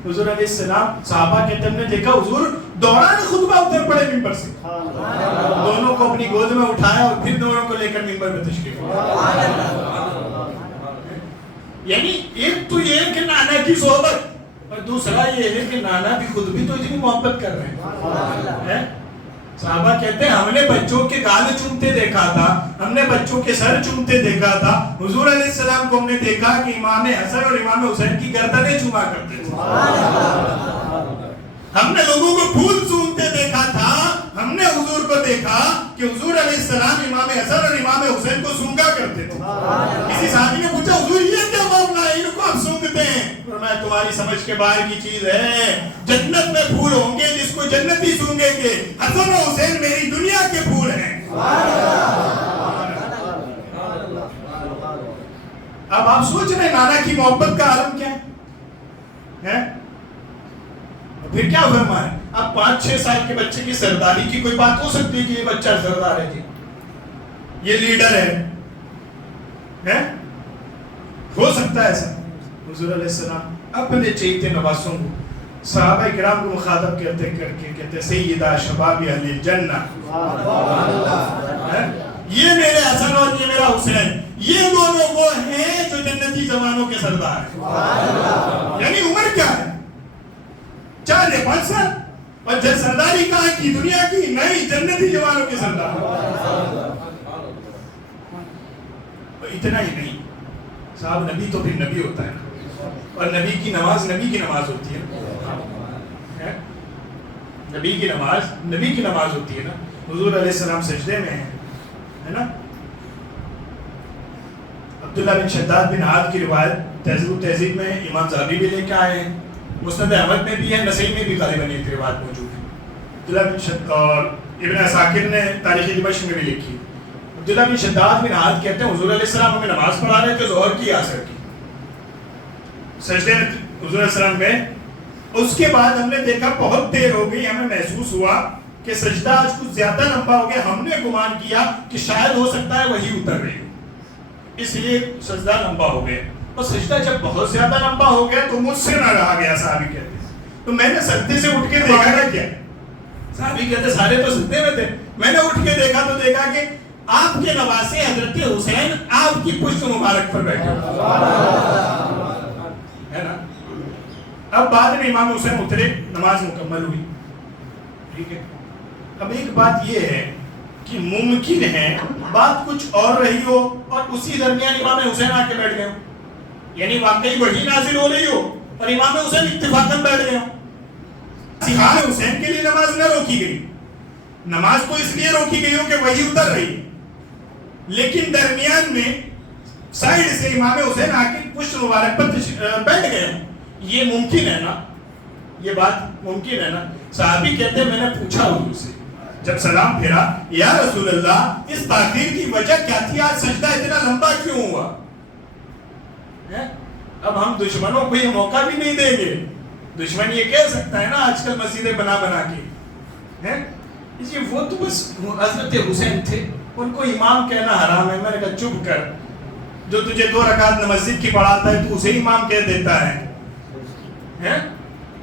حضور علیہ السلام صحابہ کہتے ہیں نے دیکھا حضور دوران خطبہ اتر پڑے منبر سے، دونوں کو اپنی گود میں اٹھایا اور پھر دونوں کو لے کر منبر میں تشریف فرمایا۔ یعنی ایک تو یہ کہ نانا کی صحبت، اور دوسرا یہ ہے کہ نانا بھی خود بھی تو اتنی محبت کر رہے ہیں۔ صحابہ کہتے ہیں ہم نے بچوں کے گال چومتے دیکھا تھا، ہم نے بچوں کے سر چومتے دیکھا تھا، حضور علیہ السلام کو ہم نے دیکھا کہ امام حسن اور امام حسین کی گردنیں چوما کرتے تھے، ہم نے لوگوں کو پھول چومتے دیکھا تھا، ہم نے حضور کو دیکھا کہ حضور علیہ السلام امام حسن اور امام حسین کو سونگا کرتے تھے۔ کسی صحابی نے پوچھا حضور یہ کیا معاملہ ہے، ان کو آپ سونگتے ہیں؟ فرمایا تمہاری سمجھ کے باہر کی چیز ہے، جنت میں پھول ہوں گے جس کو جنتی سونگیں گے، حسن و حسین میری دنیا کے پھول ہیں۔ اب آپ سوچ رہے ہیں نانا کی محبت کا عالم کیا ہے؟ پھر کیا فرمایا؟ اب 5-6 سال کے بچے کی سرداری کی کوئی بات ہو سکتی ہے کہ یہ بچہ سردار ہے جی، یہ لیڈر ہے؟ ہو سکتا ہے ایسا؟ حضور علیہ السلام اپنے چہیتے نواسوں کو صحابہ کرام کو مخاطب کرتے کہتے سیدہ شباب اہل الجنہ، یہ میرے حسن اور یہ میرا حسین، یہ دونوں وہ ہیں جو جنتی جوانوں کے سردار ہیں۔ یعنی عمر کیا ہے؟ 4 یا 5 سال، اور جب سرداری کہاں کی؟ دنیا کی نہیں، جنتی جوانوں کے سردار. اتنا ہی نہیں صاحب، نبی تو پھر نبی ہوتا ہے نا، اور نبی کی نماز ہوتی ہے نا. نبی کی نماز ہوتی ہے نا. حضور علیہ السلام سجدے میں ہے نا. عبداللہ بن شداد بن عاد کی روایت تہذیب و تہذیب میں امام ذہبی بھی لے کے آئے ہیں، مسند احمد میں بھی ہے، نسائی میں بھی غالباً ایک روایت موجود ہے. عبداللہ بن شداد اور ابن عساکر نے تاریخ دمشق میں بھی لکھی. عبداللہ بن شداد بن عاد کہتے ہیں حضور علیہ السلام ہمیں نماز پڑھا رہے تھے ظہر کی عصر کی. سجدے میں حضور علیہ السلام گئے. اس کے بعد ہم نے دیکھا بہت دیر ہو گئی، ہمیں محسوس ہوا کہ سجدہ آج کچھ زیادہ لمبا ہو گیا. ہم نے گمان کیا کہ شاید ہو سکتا ہے وہی اتر رہی ہو، اس لیے سجدہ لمبا ہو گیا. اور سجدہ جب بہت زیادہ لمبا ہو گیا تو مجھ سے نہ رہا گیا. صحابی کہتے ہیں تو میں نے سجدے سے اٹھ کے دیکھا نا کیا. صحابی کہتے سارے تو سجدے میں تھے، میں نے اٹھ کے دیکھا تو دیکھا کہ آپ کے نواسے حضرت حسین آپ کی پشت مبارک پر بیٹھے ہے نا. اب بعد میں امام حسین اترے، نماز مکمل ہوئی. ٹھیک ہے. اب ایک بات یہ ہے کہ ممکن ہے بات کچھ اور رہی ہو اور اسی درمیان امام حسین آ کے بیٹھ گئے ہو، یعنی واقعی وحی نازل ہو رہی ہو اور امام حسین اتفاقاً بیٹھ گئے ہو. امام حسین کے لیے نماز نہ روکی گئی، نماز تو اس لیے روکی گئی ہو کہ وحی اتر رہی، لیکن درمیان میں سائیڈ سے امام حسین آ کے پشت مبارک پر بیٹھ گئے ہو. یہ ممکن ہے نا، یہ بات ممکن ہے نا. صحابی کہتے ہیں میں نے پوچھا حضور سے جب سلام پھیرا، یا رسول اللہ اس تاخیر کی وجہ کیا تھی؟ آج سجدہ اتنا لمبا کیوں ہوا؟ اب ہم دشمنوں کو یہ موقع بھی نہیں دیں گے. دشمن یہ کہہ سکتا ہے نا آج کل مسجدیں بنا کے وہ تو بس حضرت حسین تھے، ان کو امام کہنا حرام ہے. میں نے کہا چپ کر، جو تجھے 2 رکعت مسجد کی پڑھاتا ہے تو اسے امام کہہ دیتا ہے.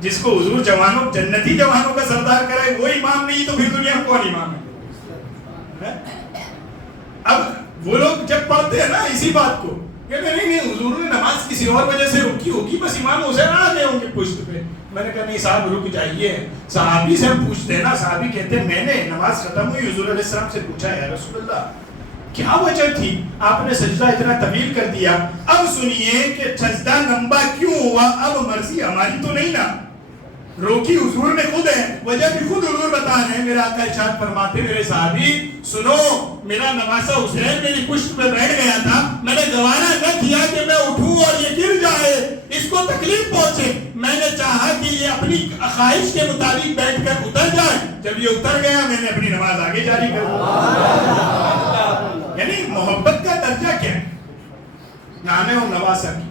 جس کو حضور جوانوں جنتی جوانوں کا سردار کرائے وہ امام نہیں تو پھر دنیا کون امام ہے؟ اب وہ لوگ جب پڑھتے ہیں نا اسی بات کو کہتے ہیں نہیں حضور نے نماز کسی اور وجہ سے رکی ہوگی، بس امام حسین آ گئے ہوں گے پشت پہ. میں نے کہا نہیں صاحب رک جائیے. صحابی سے ہم پوچھتے ہیں نا، صحابی کہتے ہیں میں نے نماز ختم ہوئی حضور علیہ السلام سے پوچھا یا رسول اللہ کیا وجہ تھی آپ نے سجدہ اتنا طویل کر دیا؟ اب سنیے کہ سجدہ لمبا کیوں ہوا. اب مرضی ہماری تو نہیں نا، روکی حضور نے خود ہے، وجہ بھی خود حضور بتا رہے ہیں. میرا آقا ارشاد فرماتے میرے صحابی سنو، میرا نواسا حسین میری پشت پہ بیٹھ گیا تھا، میں نے گوارا نہ کیا کہ میں اٹھوں اور یہ گر جائے، اس کو تکلیف پہنچے. میں نے چاہا کہ یہ اپنی خواہش کے مطابق بیٹھ کر اتر جائے. جب یہ اتر گیا میں نے اپنی نماز آگے جاری کر دی. یعنی محبت کا درجہ کیا ہے؟ نانے و نواسا کی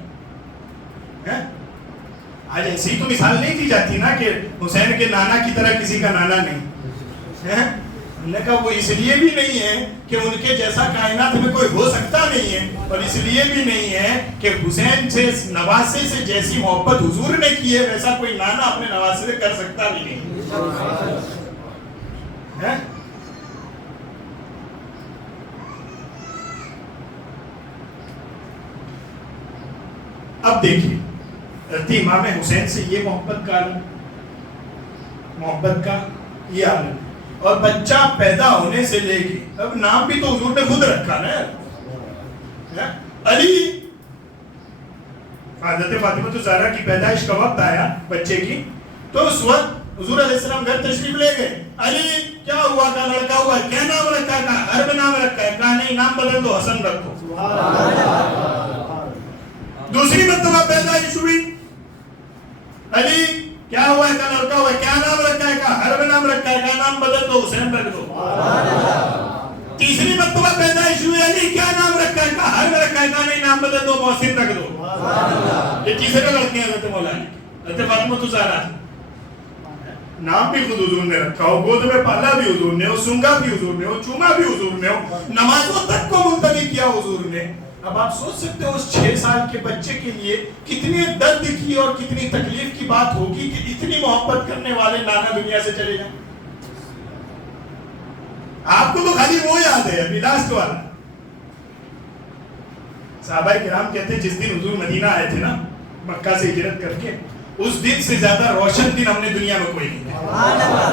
آج ایسی تو مثال نہیں دی جاتی نا کہ حسین کے نانا کی طرح کسی کا نانا نہیں. ہم نے کہا وہ اس لیے بھی نہیں ہے کہ ان کے جیسا کائنات میں کوئی ہو سکتا نہیں ہے، اور اس لیے بھی نہیں ہے کہ حسین سے نواسے سے جیسی محبت حضور نے کی ہے ویسا کوئی نانا اپنے نواسے سے کر سکتا بھی نہیں. اب دیکھیے امام حسین سے یہ محبت کا عالم، محبت کا یہ عالم، اور بچہ پیدا ہونے سے لے کے اب نام بھی تو حضور نے خود رکھا نا علی. حضرت فاطمہ الزہرا کی پیدائش کا وقت آیا بچے کی تو اس وقت حضور علیہ السلام گھر تشریف لے گئے. علی کیا ہوا؟ کا لڑکا ہوا، کیا نام رکھا؟ کا عرب نام رکھا ہے. کہا نہیں نام بدل دو، حسن رکھو. دوسری مرتبہ پیدائش ہوئی، علی کیا ہوا ہے؟ کا لڑکا ہوا ہے، کیا نام رکھا ہے؟ کا حرب نام رکھا ہے. کا نام بدل دو، حسین رکھ دو. تیسری مرتبہ پیدائش ہوئی، علی کیا نام رکھا ہے؟ کا حرب رکھا ہے. کا نہیں نام بدل دو، محسن رکھ دو. یہ تیسرے لڑکے ہیں حضرت مولا علی، حضرت فاطمہ الزہرا. نام بھی خود حضور نے رکھا ہو، گود میں پالا بھی حضور نے ہو، سونگا بھی حضور نے ہو، چوما بھی حضور نے ہو، نمازوں تک کو منتقل کیا حضور نے. اب آپ سوچ سکتے ہو اس 6 سال کے بچے کے لیے کتنے درد کی اور کتنی تکلیف کی بات ہوگی کہ اتنی محبت کرنے والے نانا دنیا سے چلے جائیں. آپ کو تو خالی وہ یاد ہے ابھی لاسٹ والا. صحابہ کرام کہتے ہیں جس دن حضور مدینہ آئے تھے نا مکہ سے ہجرت کر کے، اس دن سے زیادہ روشن دن ہم نے دنیا میں کوئی نہیں دیکھا.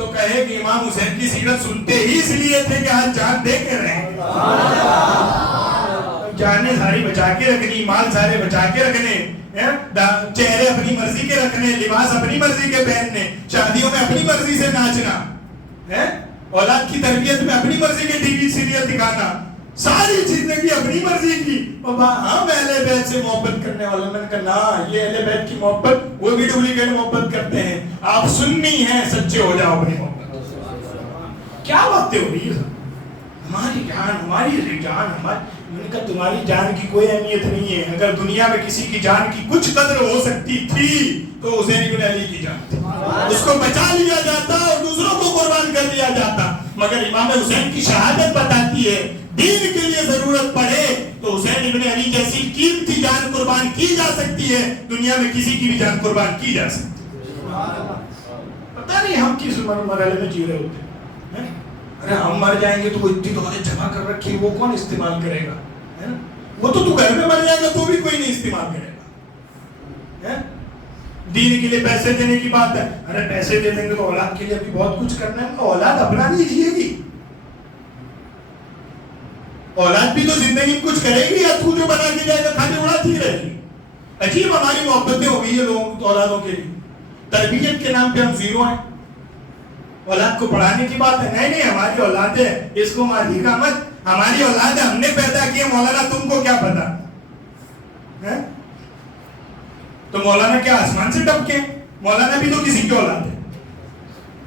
تو کہے کہ امام حسین کی سیرت سنتے ہی اس لیے تھے کہ آج جان دے کے رہے. جانیں ساری بچا کے رکھنی, مال سارے بچا کے رکھنے, چہرے اپنی مرضی کے رکھنے, لباس اپنی مرضی کے پہننے, شادیوں میں اپنی مرضی سے ناچنا, اولاد کی تربیت میں اپنی مرضی کے ٹی وی سیریل دکھانا, ساری زندگی اپنی مرضی کی. ہم اہل بیت سے محبت کرنے والوں, میں نے کہا نا, یہ اہل بیت کی محبت وہ بھی ڈپلیکیٹ محبت کرتے ہیں. آپ سنی ہیں, سچے ہو جاؤ اپنی محبت. کیا باتیں ہو رہی ہے؟ ہماری جان, ہماری جان, میں نے کہا تمہاری جان کی کوئی اہمیت نہیں ہے. اگر دنیا میں کسی کی جان کی کچھ قدر ہو سکتی تھی تو حسین بن علی کی جان تھی. اس کو بچا لیا جاتا اور دوسروں کو قربان کر دیا جاتا. مگر امام حسین کی شہادت بتاتی ہے دین کے لیے ضرورت پڑے تو حسین بن علی جیسی قیمتی جان قربان کی جا سکتی ہے, دنیا میں کسی کی بھی جان قربان کی جا سکتی ہے. پتہ نہیں ہم کس مرحلے میں جی رہے ہوتے ہیں. ارے ہم مر جائیں گے تو وہ اتنی دولت جمع کر رکھی وہ کون استعمال کرے گا؟ وہ تو گھر میں مر جائے گا تو بھی کوئی نہیں استعمال کرے گا. دین کے لیے پیسے دینے کی بات ہے, ارے پیسے دے دیں گے تو اولاد کے لیے بھی بہت کچھ کرنا ہے. اولاد اپنا نہیں جیے گی, اولاد بھی تو زندگی میں کچھ کرے گی, یا تو جو بنا کے جائے گا کھانے اڑاتی رہے گی. عجیب ہماری محبتیں ہو گئی ہے لوگوں اولادوں کے لیے. تربیت کے نام پہ ہم زیرو ہیں. اولاد کو پڑھانے کی بات ہے, نہیں ہماری اولاد ہے, اس کو ماری کا مت, ہماری اولاد ہے, ہم نے پیدا کیا. مولانا تم کو کیا پتا؟ تو مولانا کیا آسمان سے ٹپکے؟ مولانا بھی تو کسی کی اولاد ہے.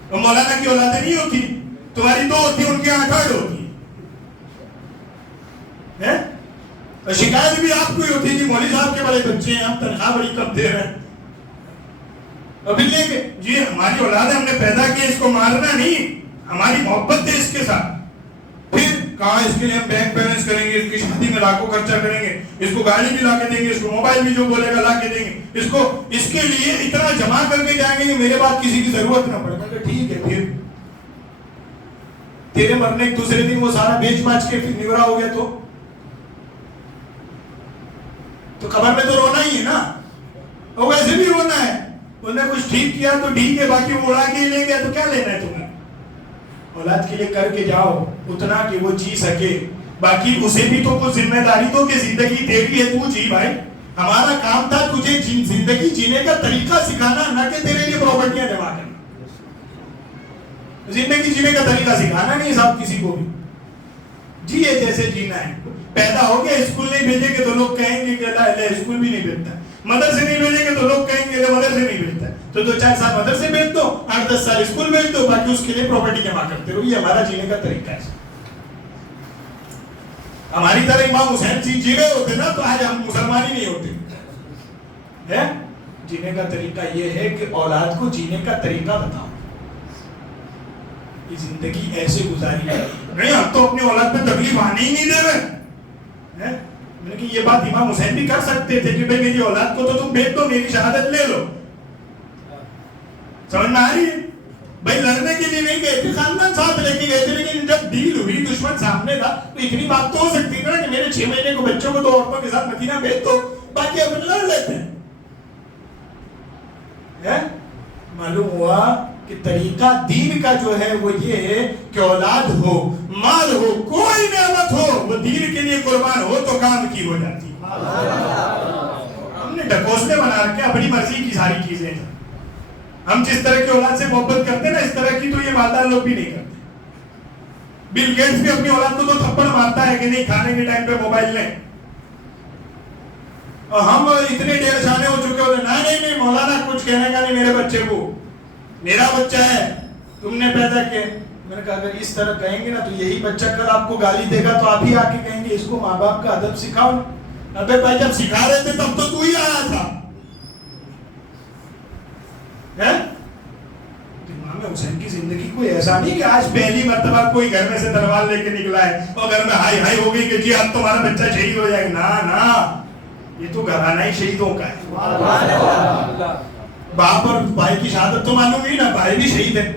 اور مولانا کی اولادیں نہیں ہوتی, تمہاری دو ہوتی, ان کی 8 ہوتی ہے. اور شکایت بھی آپ کو ہی ہوتی ہے کہ مولوی صاحب کے بڑے بچے ہیں, ہم تنخواہ بڑی کم دے رہے ہیں. ابھی لے کے جی ہماری اولاد ہے, ہم نے پیدا کیا, اس کو مارنا نہیں, ہماری محبت ہے اس کے ساتھ. پھر کہاں اس کے لیے ہم بینک بیلنس کریں گے, اس کی شادی میں لاکھوں خرچہ کریں گے, اس کو گاڑی بھی لا کے دیں گے, اس کو موبائل بھی جو بولے گا لا کے دیں گے, اس کو اس کے لیے اتنا جمع کر کے جائیں گے کہ میرے بعد کسی کی ضرورت نہ پڑے. کہ ٹھیک ہے, پھر تیرے مرنے ایک دوسرے دن وہ سارا بیچ باچ کے پھر نگرا ہو گیا تو قبر میں تو رونا ہی ہے نا, اور ویسے بھی رونا ہے. انہوں نے کچھ ٹھیک کیا تو ٹھیک ہے, باقی وہ اڑا کے لے گیا تو کیا لینا ہے تمہیں. اولاد کے لیے کر کے جاؤ اتنا کہ وہ جی سکے, باقی اسے بھی تو کچھ ذمہ داری تو کہ زندگی تیری ہے, تو جی بھائی. ہمارا کام تھا تجھے زندگی جینے کا طریقہ سکھانا, نہ کہ تیرے لیے پراپرٹیاں جمع کرنا. زندگی جینے کا طریقہ سکھانا نہیں صاحب کسی کو بھی, جیے جیسے جینا ہے. پیدا ہو گیا, اسکول نہیں بھیجیں گے تو لوگ کہیں گے کہ اللہ اسکول بھی نہیں بھیجتا. مدرسے نہیں بھیجیں گے تو لوگ کہیں گے کہ مدرسے نہیں بھیجتا. تو 2-4 سال مدرسے بھیج دو, 8-10 سال اسکول بھیج دو, باقی اس کے لیے پراپرٹی جمع کرتے رہو. یہ ہمارا جینے کا طریقہ ہے. ہماری طرح امام حسین جی رہے ہوتے نا تو آج ہم مسلمان ہی نہیں ہوتے. جینے کا طریقہ یہ ہے کہ اولاد کو جینے کا طریقہ بتاؤ, یہ زندگی ایسے گزاری ہے. نہیں ہم تو اپنی اولاد پہ تکلیف آنے ہی نہیں دے رہے. لیکن یہ بات امام حسین بھی کر سکتے تھے کہ بھئی میری اولاد کو تو تم بیچ دو, میری شہادت لے لو. سمجھ میں آ رہی ہے؟ بھائی لڑنے کے لیے نہیں گئے تھے, خاندان ساتھ لے کے گئے تھے, لیکن جب ڈیل ہوئی دشمن سامنے تھا تو اتنی بات تو ہو سکتی نا کہ میرے 6 مہینے کو بچوں کو 2 عورتوں کے ساتھ مدینہ بھیج دو, باقی اپنے لڑ لیتے ہیں. معلوم ہوا کہ طریقہ دین کا جو ہے وہ یہ ہے کہ اولاد ہو, مال ہو, کوئی نعمت ہو, وہ دین کے لیے قربان ہو تو کام کی ہو جاتی. ہم نے ڈھکوسلے بنا رکھے اپنی مرضی کی ساری چیزیں. ہم جس طرح کی اولاد سے محبت کرتے ہیں نا, اس طرح کی تو یہ مالدار لوگ بھی نہیں کرتے. بل گیٹس بھی اپنی اولاد کو تو تھپڑ مارتا ہے کہ نہیں کھانے کے ٹائم پہ موبائل لیں, اور ہم اتنے ڈیر شانے ہو چکے ہوتے ہیں, نہیں مولانا کچھ کہنے کا نہیں, میرے بچے کو, میرا بچہ ہے, تم نے پیدا کیا. میں نے کہا اگر اس طرح کہیں گے نا تو یہی بچہ کل آپ کو گالی دے گا تو آپ ہی آ کے کہیں گے اس کو ماں باپ کا ادب سکھاؤ. ابے بھائی جب سکھا رہے تھے تب تو ہی آیا تھا. امام حسین کی زندگی کوئی ایسا نہیں کہ آج پہلی مرتبہ کوئی گھر میں سے تلوار لے کے نکلا ہے اور گھر میں ہائی ہائی ہو گئی کہ جی اب تمہارا بچہ شہید ہو جائے گا. نا یہ تو گھرانہ ہی شہیدوں کا ہے. باپ اور بھائی کی شہادت تو معلوم ہی نا, بھائی بھی شہید ہے,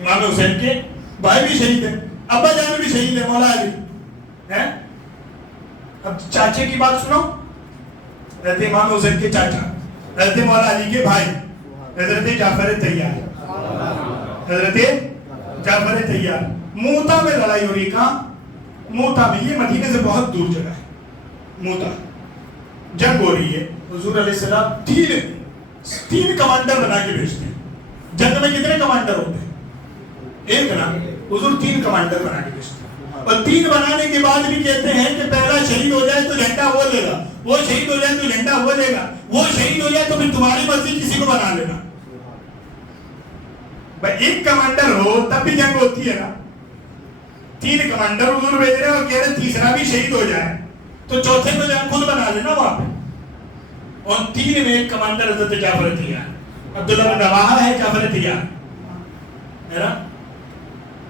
امام حسین کے بھائی بھی شہید ہے, ابا جان بھی شہید ہے, مولا علی. اب چاچے کی بات سنو, حضرت امام حسین کے چاچا حضرت مولا علی کے بھائی حضرت جعفر طیار, حضرت جعفر طیار. موتا میں لڑائی ہو رہی. کہاں؟ موتا میں. یہ مدینے سے بہت دور جگہ ہے. موتا جنگ ہو رہی ہے. حضور علیہ السلام تین کمانڈر بنا کے بھیجتے ہیں. جنگ میں کتنے کمانڈر ہوتے ہیں؟ ایک نا. حضور 3 کمانڈر بنا کے بھیجتے ہیں. اور 3 بنانے کے بعد بھی کہتے ہیں کہ پہلا شہید ہو جائے تو جھنڈا وہ لے گا, وہ شہید ہو جائے تو جھنڈا وہ لے گا, وہ شہید ہو جائے تو پھر تمہاری مرضی کسی کو بنا لینا. بھائی ایک کمانڈر ہو تب بھی جنگ ہوتی ہے نا. 3 کمانڈر حضور بھیج رہے ہیں اور کہہ رہے تیسرا بھی شہید ہو جائے تو چوتھے کو جنگ خود بنا لینا وہاں پہ. اور 3 میں ایک کمانڈر حضرت جعفر طیار, عبداللہ بن رواحہ ہے, جعفر طیار ہے نا.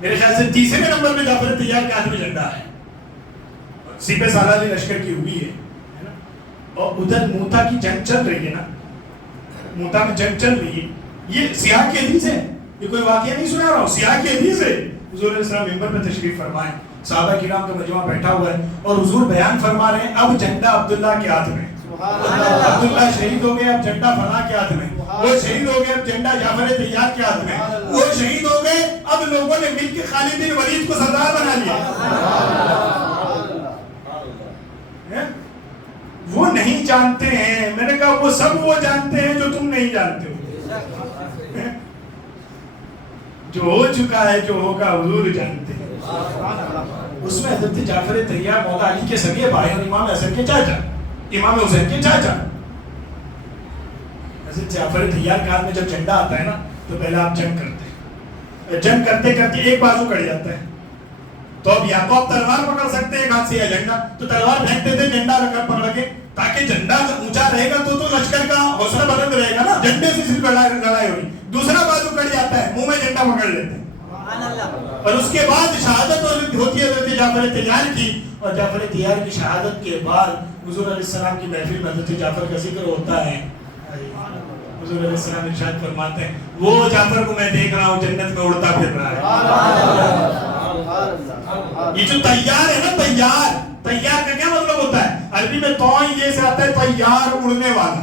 میرے خیال سے تیسرے نمبر پہ جعفر طیار کے ہاتھ میں جھنڈا ہے. سپہ سالار لشکر کی ہوئی ہے نا. اور ادھر موتا کی جنگ چل رہی ہے نا. موتا میں جنگ چل رہی ہے. یہ سیاق کی حدیث ہے, یہ کوئی واقعہ نہیں سنا رہا ہوں, سیاق کی حدیث ہے. حضور علیہ السلام منبر پہ تشریف فرمائے, صحابہ کرام کا مجمع بیٹھا ہوا ہے اور حضور بیان فرما رہے ہیں اب جھنڈا عبداللہ کے ہاتھ میں. عبداللہ شہید ہو گئے, اب جھنڈا فلاں کے ہاتھ میں. وہ شہید ہو گئے, اب جھنڈا جعفر طیار کے ہاتھ میں. وہ شہید ہو گئے, اب لوگوں نے مل کے خالد بن ولید کو سردار بنا لیا. وہ نہیں جانتے ہیں. میں نے کہا وہ سب وہ جانتے ہیں جو تم نہیں جانتے ہو. جو ہو چکا ہے, جو ہوگا حضور جانتے ہیں. اس میں حضرت جعفر طیار مولا علی کے سگے بھائی اور امام حسن کے چاچا, امام حسین کے چاچا. حضرت جعفر طیار کے ہاتھ میں جب جھنڈا آتا ہے نا تو پہلے آپ جنگ کرتے ہیں. جنگ کرتے کرتے ایک بازو کٹ جاتا ہے تو اب یا تو آپ تلوار پکڑ سکتے ہیں ایک ہاتھ سے یا جھنڈا, تو تلوار پھینکتے تھے جھنڈا پکڑ کے, تاکہ جھنڈا اونچا رہے گا تو لشکر کا حوصلہ بلند رہے گا نا. جھنڈے سے صرف لڑائی ہوئی. دوسرا بازو کٹ جاتا ہے, منہ میں جھنڈا پکڑ لیتے ہیں. اور اس کے بعد شہادت ہوتی ہے حضرت جعفر طیار کی. اور جعفر طیار کی شہادت کے بعد حضور علیہ السلام کی محفل میں حضرت جعفر کا ذکر ہوتا ہے. حضور علیہ السلام ارشاد فرماتے ہیں وہ جعفر کو میں دیکھ رہا ہوں جنت میں اڑتا پھر رہا ہے. یہ جو تیار ہے نا, تیار کا کیا مطلب ہوتا ہے؟ عربی میں توئیں یہ سے آتا ہے تیار, اڑنے والا.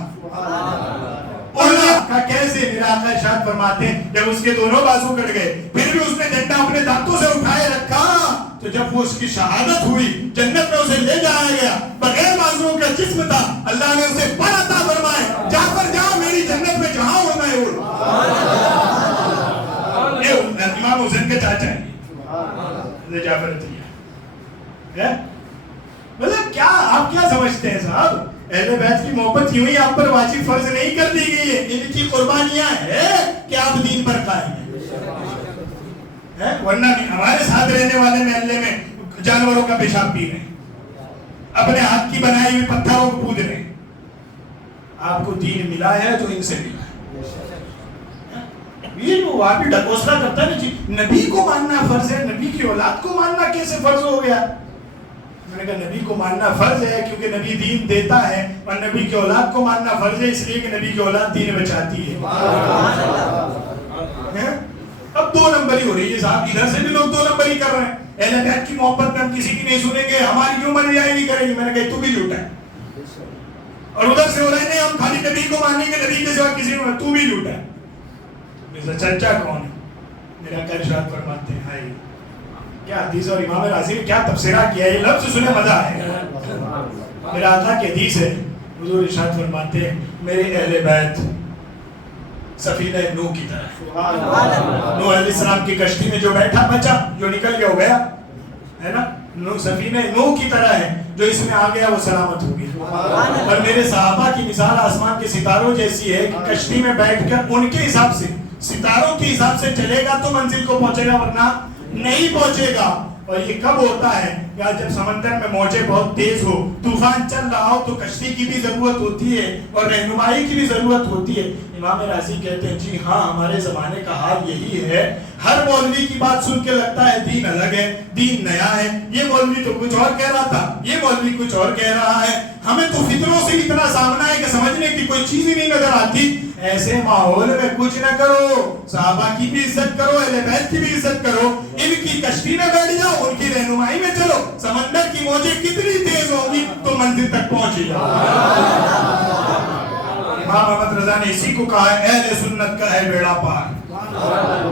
اڑنا کا کیسے؟ میرا آقا ارشاد فرماتے ہیں جب اس کے دونوں بازو کٹ گئے پھر بھی اس نے جھنڈا اپنے دانتوں سے اٹھائے رکھا, تو جب وہ اس کی شہادت ہوئی جنت میں اسے لے جایا گیا, بغیر بازوؤں کا جسم تھا, اللہ نے اسے پر عطا فرمائے, جعفر جاؤ میری جنت میں جہاں ہونا ہے اڑ. یہ امام حسین کے چاچا ہیں جعفر طیار. مطلب کیا آپ کیا سمجھتے ہیں صاحب؟ اہل بیت کی محبت یوں ہی آپ پر واجب فرض نہیں کر دی گئی ہے, ان کی قربانیاں ہیں کہ آپ دین پر قائم ہیں. ورنہ ہمارے ساتھ رہنے والے محلے میں جانوروں کا پیشاب پی رہے ہیں, اپنے ہاتھ کی بنائی ہوئی پتھروں کو پود رہے ہیں. آپ کو دین ملا ہے جو ان سے ملا ہے. یہ جو آپ ہی ڈھکوسلا کرتا ہے نا جی نبی کو ماننا فرض ہے, نبی کی اولاد کو ماننا کیسے فرض ہو گیا؟ میں نے کہا نبی کو ماننا فرض ہے کیونکہ نبی دین دیتا ہے, اور نبی کی اولاد کو ماننا فرض ہے اس لیے کہ نبی کی اولاد دین بچاتی ہے. اب 2 نمبری ہو رہی ہے صاحب, ادھر سے بھی لوگ 2 نمبری کر رہے ہیں. اہل بیت کی محبت میں ہم کسی کی نہیں سنیں گے, ہماری کیوں من جائے نہیں کریں گے. میں نے کہا تو بھی جھوٹا ہے. اور ادھر سے ہو رہے ہیں ہم خالی نبی کو مانیں گے, نبی کے سوا کسی کو, تو بھی جھوٹا ہے. چچا کون ہے؟ میرا آقا ارشاد فرماتے ہیں ہائی کیا حدیث, اور امام راضی نے کیا تفسیرہ کیا ہے, یہ لفظ سنے مزہ آئے گا. میرا آقا کی حدیث ہے, حضور ارشاد فرماتے ہیں میرے اہل بیت سفینہ نوح کی طرح. نوح علیہ السلام کی کشتی میں جو بیٹھا بچا, جو نکل گیا ہو گیا ہے نا, سفینہ نوح کی طرح ہے, جو اس میں آ گیا وہ سلامت ہو گیا. اور میرے صحابہ کی مثال آسمان کے ستاروں جیسی ہے کہ کشتی میں بیٹھ کر ان کے حساب سے, ستاروں کے حساب سے چلے گا تو منزل کو پہنچے گا, ورنہ نہیں پہنچے گا. اور یہ کب ہوتا ہے؟ یا جب سمندر میں موجیں بہت تیز ہو, طوفان چل رہا ہو, تو کشتی کی بھی ضرورت ہوتی ہے اور رہنمائی کی بھی ضرورت ہوتی ہے. امام راضی کہتے ہیں جی ہاں ہمارے زمانے کا حال یہی ہے. ہر مولوی کی بات سن کے لگتا ہے دین الگ ہے, دین نیا ہے, یہ مولوی تو کچھ اور کہہ رہا تھا, یہ مولوی کچھ اور کہہ رہا ہے. ہمیں تو فتنوں سے اتنا سامنا ہے کہ سمجھنے کی کوئی چیز ہی نہیں نظر آتی. ایسے ماحول میں کچھ نہ کرو, صحابہ کی بھی عزت کرو, اہل بیت کی بھی عزت کرو, ان کی کشتی میں بیٹھ جاؤ, ان کی رہنمائی میں چلو. سمندر کی موجیں کتنی تیز ہوں گی تو منزل تک پہنچ جاؤ. امام احمد رضا نے اسی کو کہا ہے اہل سنت کا ہے بیڑا پار.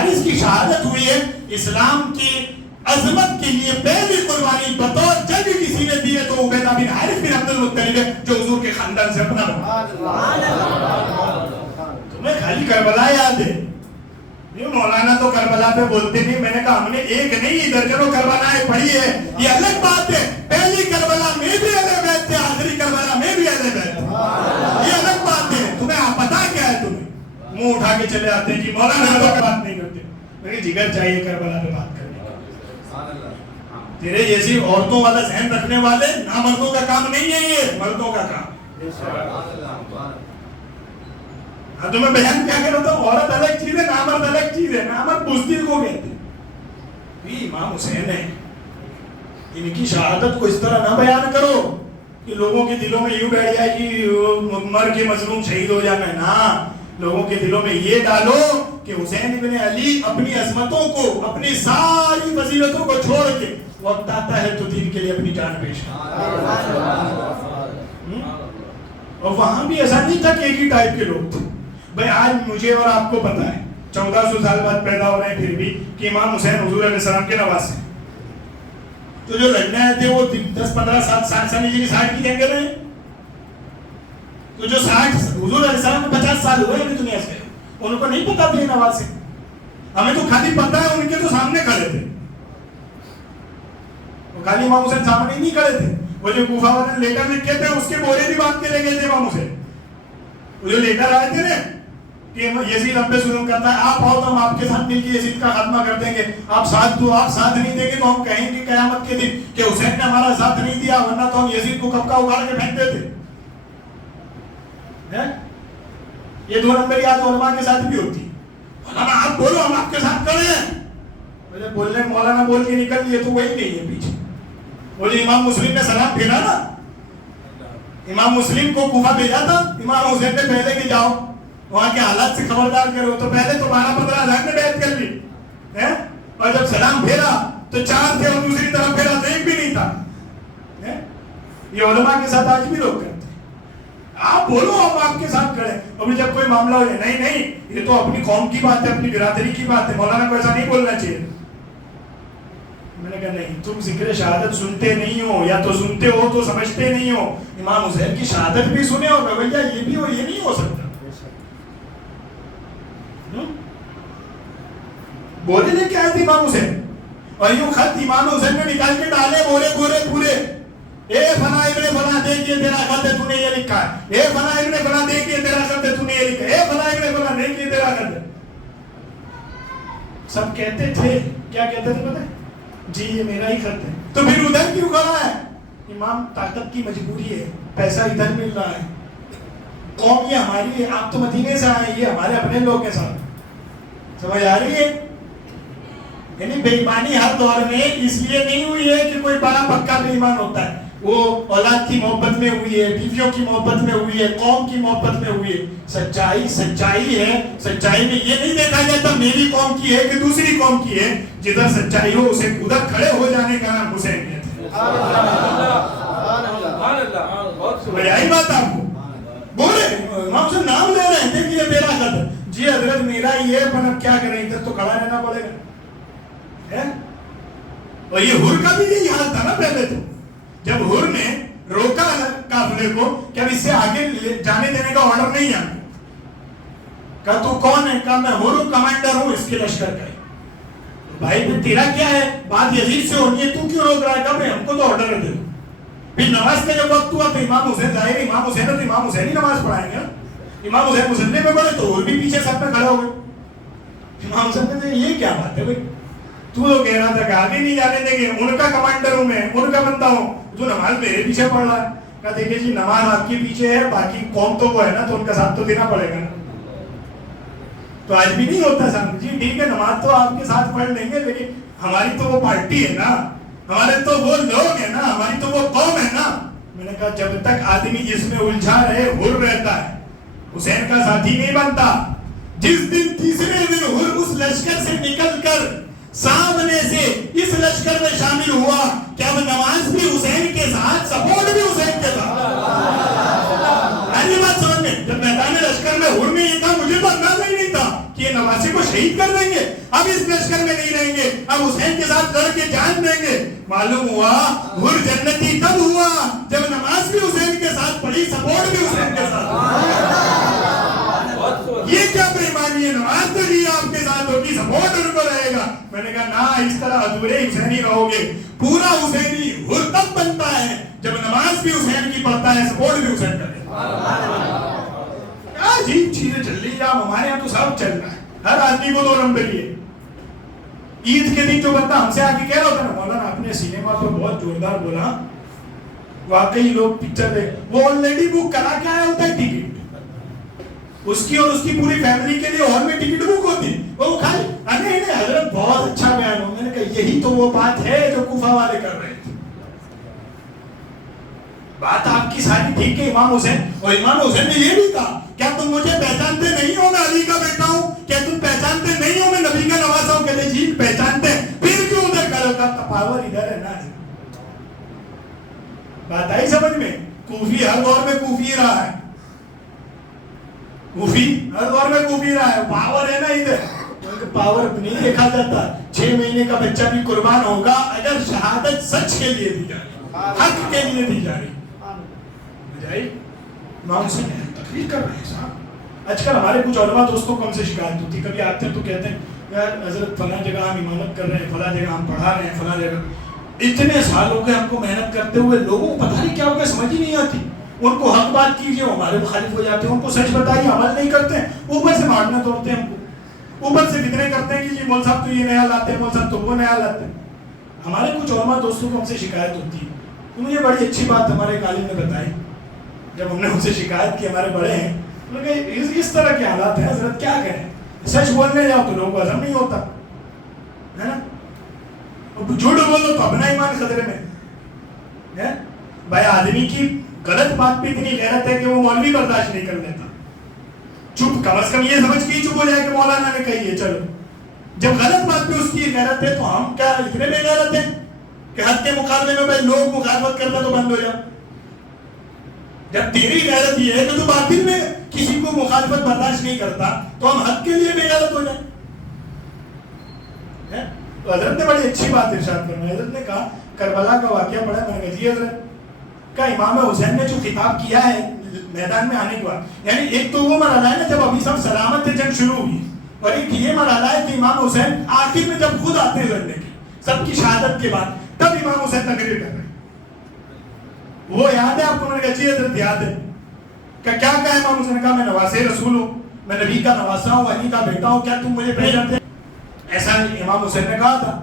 حارث کی شہادت ہوئی ہے، اسلام کی عظمت کے لیے پہلی قربانی بطور جنگ کسی نے دی ہے تو عبیدہ بن حارث بن عبد المطلب ہے، جو حضور کے خاندان سے اپنا بنا۔ تمہیں خالی کربلا یاد ہے؟ مولانا تو کربلا پہ بولتے نہیں، میں نے کہا ہم نے ایک نہیں درجنوں کربلائیں پڑھی ہے، یہ الگ بات ہے۔ پہلی کربلا میں بھی اہل بیت تھے، آخری کربلا میں بھی اہل بیت تھے، یہ الگ بات ہے۔ تمہیں پتا کیا ہے؟ تمہیں منہ اٹھا کے چلے آتے ہیں جی مولانا تو بات نہیں کرتے۔ میری جگر چاہیے کربلا پہ بات کرنے کا۔ تیرے جیسی عورتوں والا ذہن رکھنے والے نامردوں کا کام نہیں ہے، یہ مردوں کا کام۔ ہاں تو میں بیان کیا کر رہا ہوں، عورت الگ چیز ہے، نامرد الگ چیز ہے۔ نامرد بزدل کو کہتے ہیں۔ امام حسین ہے، ان کی شہادت کو اس طرح نہ بیان کرو کہ لوگوں کے دلوں میں یوں بیٹھ جائے کہ مر کے مظلوم شہید ہو جانا ہے۔ نا، لوگوں کے دلوں میں یہ ڈالو کہ حسین ابن علی اپنی عظمتوں کو، اپنی ساری فضیلتوں کو چھوڑ کے وقت آتا ہے تو دین کے لیے اپنی جان پیش کرتے۔ اور وہاں بھی ایسا نہیں تھا کہ ایک ہی ٹائپ کے لوگ تھے۔ بھائی آج مجھے اور آپ کو پتا ہے 1400 سال بعد پیدا ہو رہے ہیں پھر بھی کہ امام حسین حضور علیہ السلام کے نواز ہیں۔ تو جو لڑنے آئے تھے وہ 10-15 7 سال ہجری 60 کی جنگ رہے، تو جو 60 حضور علیہ السلام کو 50 سال ہوئے ابھی دنیا سے، ان کو نہیں پتا تھے نواز ہیں۔ ہمیں تو خالی پتا ہے ان کے تو سامنے کھڑے تھے، وہ خالی امام حسین سامنے نہیں کھڑے تھے، وہ جو کوفہ والے لیٹر لکھے تھے اس کے بورے بھی باندھ کے لے گئے تھے امام حسین۔ وہ جو لیٹر آئے تھے نا کہ یزید ہم پہ ظلم کرتا ہے، آپ آؤ تو ہم آپ کے ساتھ مل کے یزید کا خاتمہ کر دیں گے، آپ ساتھ دو، آپ ساتھ نہیں دیں گے تو ہم کہیں گے قیامت کے دن کہ حسین نے ہمارا ساتھ نہیں دیا، ورنہ تو ہم یزید کو کب کا اگاڑ کے پھینک دیتے۔ یہ 2 نمبر یاد علماء کے ساتھ بھی ہوتی، مولانا آپ بولو ہم آپ کے ساتھ کھڑے ہیں، بولنے مولانا بول کے نکل لیے تو وہی نہیں ہے پیچھے۔ وہ جو امام مسلم نے سلام پھیرا نا، امام مسلم کو کوفہ بھیجا تھا امام حسین نے پہلے کہ جاؤ وہاں کے حالات سے خبردار کرو، تو پہلے تو 12-15 ہزار نے بیعت کر لی، اور جب سلام پھیرا تو 4 تھے اور دوسری طرف پھیرا تو 1 بھی نہیں تھا۔ یہ علماء کے ساتھ آج بھی لوگ کرتے ہیں، آپ بولو ہم آپ کے ساتھ کھڑے، ابھی جب کوئی معاملہ ہو جائے نہیں یہ تو اپنی قوم کی بات ہے، اپنی برادری کی بات ہے، مولانا کو ایسا نہیں بولنا چاہیے۔ میں نے کہا نہیں، تم ذکر شہادت سنتے نہیں ہو، یا تو سنتے ہو تو سمجھتے نہیں ہو۔ امام حسین کی شہادت بھی سنے اور رویہ یہ بھی ہو، یہ نہیں ہو سکتا۔ بولے لے کے آئے تھے امام حسین، اور یوں خط امام حسین نے نکال کے ڈالے بولے پورے، اے فلاں ابن فلاں دیکھیے تیرا خط ہے، تو نے یہ لکھا ہے، اے فلاں ابن فلاں دیکھیے تیرا خط ہے، تو نے یہ لکھا ہے، اے فلاں ابن فلاں دیکھیے تیرا خط ہے۔ سب کہتے تھے، کیا کہتے تھے پتہ ہے؟ جی یہ میرا ہی خط ہے۔ تو پھر ادھر کیوں کھڑا ہے؟ امام طاقت کی مجبوری ہے، پیسہ ادھر مل رہا ہے، قوم یہ ہماری ہے، آپ تو مدینے سے آئے، یہ ہمارے اپنے لوگ کے ساتھ، سمجھ آ رہی ہے؟ یعنی بے ایمانی ہر دور میں اس لیے نہیں ہوئی ہے کہ کوئی بڑا پکا بے ایمان ہوتا ہے، وہ اولاد کی محبت میں ہوئی ہے، بیویوں کی محبت میں ہوئی ہے، قوم کی محبت میں ہوئی ہے۔ سچائی ہے، سچائی میں یہ نہیں دیکھا جاتا میری قوم کی ہے کہ دوسری قوم کی ہے، جدھر سچائی ہو اسے ادھر کھڑے ہو جانے کا نام حسینیت ہے۔ بڑی بات آپ کو بولے امام سے نام لے رہے ہیں، دیکھیے میرا خط ہے، جی حضرت میرا یہ ہے، پر اب کیا کریں ادھر تو کھڑا رہنا پڑے گا۔ اور یہ ہر کا بھی یہی حال تھا نا پہلے، تو جب ہر نے روکا قافلے کو کہ اب اس سے آگے جانے دینے کا آرڈر نہیں ہے، کہا تو کون ہے؟ کہا میں ہر کمانڈر ہوں اس کے لشکر کا۔ بھائی پھر تیرا کیا ہے؟ بات یزید سے ہونی ہے، تو کیوں روک رہا ہے؟ کہا بھائی ہم کو تو آرڈر دے۔ پھر نماز کا جب وقت ہوا تو امام حسین ظاہر امام حسین ہے تو امام حسین ہی نماز پڑھائیں گے۔ امام حسین مسلح میں پڑھے تو اور بھی پیچھے سب میں کھڑے ہو گئے۔ امام حسین کہتے ہیں یہ کیا بات ہے بھائی، تو کہہ رہا تھا کہ آگے نہیں جانے دیں گے، ان کا کمانڈر ہوں میں، ان کا بندہ ہوں، تو نماز میرے پیچھے پڑھ رہا ہے۔ کہا دیکھیں جی نماز آپ کے پیچھے ہے، باقی قوم تو وہ ہے نا، تو ان کا ساتھ تو دینا پڑے گا نا۔ تو آج بھی نہیں ہوتا ساتھ، جی ٹھیک ہے نماز تو آپ کے ساتھ پڑھ لیں گے، لیکن ہماری تو وہ پارٹی ہے نا، ہمارے تو وہ لوگ ہیں نا، ہماری تو وہ قوم ہے نا۔ میں نے کہا جب تک آدمی جس میں الجھا رہے ہر رہتا ہے، حسین کا ساتھی نہیں بنتا۔ جس دن تیسرے دن ہر اس لشکر سے نکل کر سامنے سے اس لشکر میں شامل ہوا کہ اب نماز بھی حسین کے ساتھ، سپورٹ بھی حسین کے ساتھ۔ بات سمجھ میں جب میدان لشکر میں ہر میں یہ تھا، مجھے تو اندازہ ہی نہیں تھا کہ یہ نمازی کو شہید شہید کر دیں گے، اب اس لشکر میں نہیں رہیں گے، اب حسین کے ساتھ لڑ کے جان دیں گے۔ معلوم ہوا حر جنتی تب ہوا جب نماز بھی حسین کے ساتھ پڑھی، سپورٹ بھی حسین کے ساتھ۔ یہ کیا بےایمانی ہے؟ نماز تو جی آپ کے ساتھ ہوگی، سپورٹ ان کو رہے گا۔ میں نے کہا نا، اس طرح ادھورے حسینی رہو گے۔ پورا حسینی حر تب بنتا ہے جب نماز بھی حسین کی پڑھتا ہے، سپورٹ بھی حسین کا ہے۔ کیا عجیب چیزیں چل رہی ہیں ہمارے یہاں، تو سب چل رہا ہے، ہر آدمی کو 2 نمبر ہی ہے۔ عید کے دن جو بندہ ہم سے آ کے کہہ رہا ہوتا نا، مولانا آپ نے سینما پہ بہت زوردار بولا، واقعی لوگ پکچر دیکھ، وہ آلریڈی بک کرا کے آیا ہوتا ہے ٹکٹ، اس کی اور اس کی پوری فیملی کے لیے ہال میں ٹکٹ بک ہوتی، وہ کھائے نہیں حضرت بہت اچھا بیان ہو۔ میں نے کہا یہی تو وہ بات ہے جو کوفہ والے کر رہے تھے۔ بات آپ کی ساری ٹھیک ہے امام حسین، اور امام حسین نے یہ بھی کہا، کیا تم مجھے پہچانتے نہیں ہو میں علی کا بیٹا ہوں؟ کیا تم پہچانتے نہیں ہو میں نبی کا نواسا ہوں؟ کہتے جی پہچانتے ہیں، پھر کیوں ادھر کرو؟ کا پاور ادھر ہے نا۔ بات آئی سمجھ میں؟ کوفی ہر دور میں کوفی رہا ہے، کوفی ہر دور میں کوفی رہا ہے، پاور ہے نا ادھر۔ پاور نہیں دیکھا جاتا، 6 مہینے کا بچہ بھی قربان ہوگا اگر شہادت سچ کے لیے دی جائے، حق کے لیے دی جائے۔ امام حسین تقریر کر رہے ہیں صاحب۔ آج کل ہمارے کچھ علماء دوستوں کو ہم سے شکایت ہوتی، کبھی آتے ہیں تو کہتے ہیں یار حضرت فلاں جگہ ہم امامت کر رہے ہیں، فلاں جگہ ہم پڑھا رہے ہیں، فلاں جگہ اتنے سال ہو گئے ہم کو محنت کرتے ہوئے، لوگوں کو پتہ نہیں کیا ہو گیا، سمجھ ہی نہیں آتی۔ ان کو حق بات کیجیے وہ ہمارے مخالف ہو جاتے ہیں، ان کو سچ بتائیے عمل نہیں کرتے ہیں، اوپر سے مارنا توڑتے ہیں، ہم کو اوپر سے فتنے کرتے ہیں کہ جی مول صاحب تو یہ نیا لاتے ہیں، مول صاحب تو وہ نیا لاتے ہیں۔ ہمارے کچھ علماء دوستوں کو ہم سے شکایت ہوتی ہے، تو مجھے بڑی اچھی بات ہمارے ایک عالم نے بتائی، جب ہم نے ان سے شکایت کی، ہمارے بڑے ہیں، انہوں نے کہا اس طرح کے حالات ہیں حضرت کیا کریں، سچ بولنے جاؤ تو لوگوں کو ہضم نہیں ہوتا ہے نا، جھوٹ بولو تو اپنا ایمان خطرے میں ہے۔ بھائی آدمی کی غلط بات پہ اتنی غیرت ہے کہ وہ مولوی برداشت نہیں کر لیتا، چپ کم از کم یہ سمجھ کے ہی چپ ہو جائے کہ مولانا نے کہی ہے چلو۔ جب غلط بات پہ اس کی غیرت ہے تو ہم کیا اتنے بے غیرت ہیں کہ حد کے مقابلے میں بھائی لوگ مخالفت کرنا تو بند ہو جاؤ؟ جب تیری غیرت یہ ہے کہ تو باطل میں کسی کو مخالفت برداشت نہیں کرتا تو ہم حق کے لیے بے غیرت ہو جائیں؟ تو حضرت نے بڑی اچھی بات ارشاد فرمائی۔ حضرت نے کہا کربلا کا واقعہ پڑھا، میں نے کہا جی حضرت کا امام حسین نے جو خطاب کیا ہے میدان میں آنے کے بعد، یعنی ایک تو وہ مرحلہ ہے نا جب ابھی سب سلامت تھے، جنگ شروع ہوئی، اور ایک یہ مرحلہ ہے کہ امام حسین آخر میں جب خود آتے ہیں لڑنے کی، سب کی شہادت کے بعد، تب امام حسین تقریر کر رہے ہیں۔ وہ یاد ہے آپ کو؟ میں نے کہا جی حضرت یاد ہے۔ کیا کہا امام حسین نے کہا میں نواسے رسول ہوں، میں نبی کا نواسا ہوں، علی کا بیٹا ہوں، کیا تم مجھے پہچانتے؟ ایسا امام حسین نے کہا تھا۔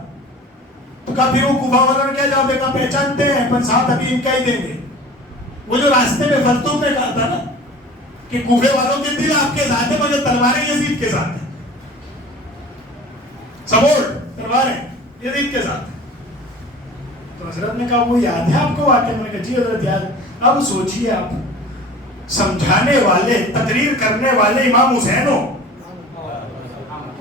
تو کہا پھر وہ کوفہ والوں نے کیا جواب دیا؟ پہچانتے ہیں پر ساتھ ابھی ان کا ہی دیں گے۔ وہ جو راستے میں فرتوت نے کہا تھا نا کہ کوفے والوں کے دل آپ کے ساتھ ہیں مگر تلواریں یزید کے ساتھ ہیں، سپورٹ تلواریں یزید کے ساتھ ہیں۔ تو حضرت نے کہا وہ یاد ہے آپ کو واقعہ؟ میں نے کہا جی حضرت یاد ہے۔ اب سوچئے آپ سمجھانے والے، تقریر کرنے والے امام حسین ہو،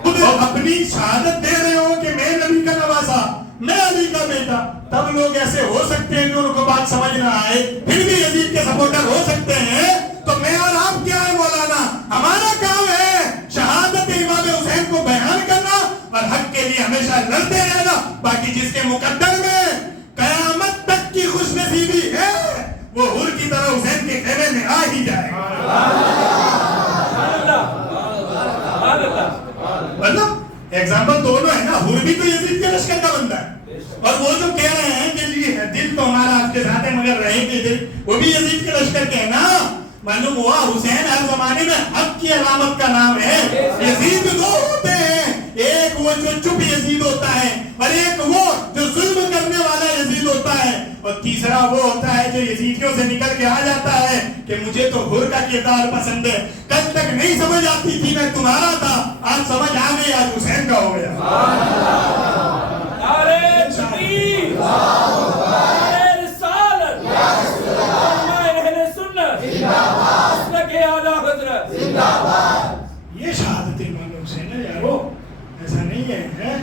خود اپنی شہادت دے رہے ہو کہ میں نبی کا نواسا، میں علی کا بیٹا، تب لوگ ایسے ہو سکتے ہیں کہ ان کو بات سمجھ نہ آئے پھر بھی یزید کے سپورٹر ہو سکتے ہیں؟ تو میں اور آپ کیا ہے مولانا؟ ہمارا کام ہے شہادت امام حسین کو بیان کرنا اور حق کے لیے ہمیشہ لڑتے رہنا، باقی جس کے مقدر میں قیامت تک کی خوش نصیبی ہے وہ حر کی طرح حسین کے خیمے میں آ ہی جائے۔ مطلب ایگزامپل دونوں ہے نا، حر بھی تو یزید کے لشکر کا بندہ ہے، اور وہ جو کہہ رہے ہیں کہ جی دل تو ہمارا آپ کے ساتھ ہے مگر رہے کہ دل، وہ بھی یزید کے لشکر کے ہیں نا۔ معلوم ہوا حسین ہر زمانے میں حق کی علامت کا نام ہے۔ یزید دو ہوتے ہیں، ایک وہ جو چپ یزید ہوتا ہے اور ایک وہ جو ظلم کرنے والا یزید ہوتا ہے، اور تیسرا وہ ہوتا ہے جو یزیدیوں سے نکل کے آ جاتا ہے کہ مجھے تو حر کا کردار پسند ہے، کل تک نہیں سمجھ آتی تھی میں تمہارا تھا، آج سمجھ آ گئی، آج حسین کا ہو گیا۔ یہ شہادت امام حسین ہے یارو، ایسا نہیں ہے،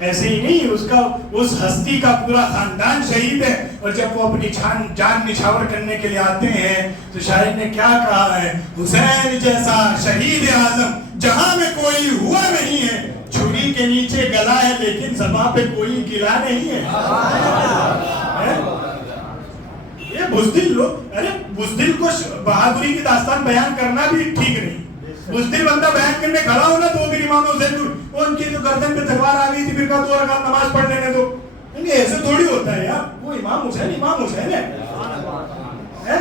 ایسے ہی نہیں، اس کا اس ہستی کا پورا خاندان شہید ہے، اور جب وہ اپنی جان نچھاور کرنے کے لیے آتے ہیں تو شاعر نے کیا کہا ہے؟ حسین جیسا شہید اعظم جہاں میں کوئی ہوا نہیں ہے، چھری کے نیچے گلا ہے لیکن زبان پہ کوئی گلا نہیں ہے۔ یہ بزدل لوگ، ارے بزدل کو بہادری کی داستان بیان کرنا بھی ٹھیک نہیں۔ بزدل بندہ بیان کرنے کھڑا ہونا تو پھر امام حسین کو ان کی تو گردن پہ تلوار آ گئی تھی، پھر کہا 2 رکعت نماز پڑھ لینے دو۔ ایسے تھوڑی ہوتا ہے یار، وہ امام حسین ہے۔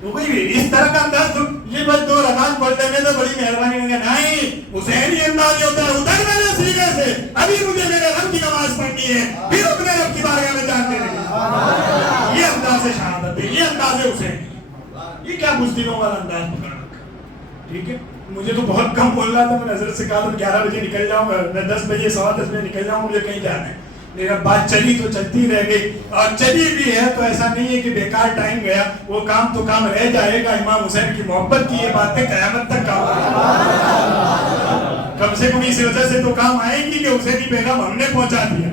تو کوئی اس طرح کا انداز تو یہ بس 2 رکعت پڑھ لینے تو بڑی مہربانی ہوگی، نہیں حسین ہی انداز ہوتا ہے، ادھر میرے سینے سے ابھی مجھے میرے رب کی نماز پڑھنی ہے، پھر اپنے رب کی بارگاہ میں جانتے رہے۔ یہ انداز شہادت ہے، یہ انداز حسین۔ یہ کیا بزدلوں والا انداز پکڑ رکھا، ٹھیک ہے۔ مجھے تو بہت کم بول رہا تھا، میں نے حضرت سے کہا تھا 11 بجے نکل جاؤں گا، میں 10 بجے 10:15 بجے نکل جاؤں گا، مجھے کہیں جانا ہے۔ میرا بات چلی تو چلتی رہ گئی، اور چلی بھی ہے تو ایسا نہیں ہے کہ بیکار ٹائم گیا، وہ کام تو کام رہ جائے گا۔ امام حسین کی محبت کی یہ باتیں قیامت تک کام آئیں گی، کم سے کم اس وجہ سے تو کام آئیں گی کہ حسینی پیغام ہم نے پہنچا دیا۔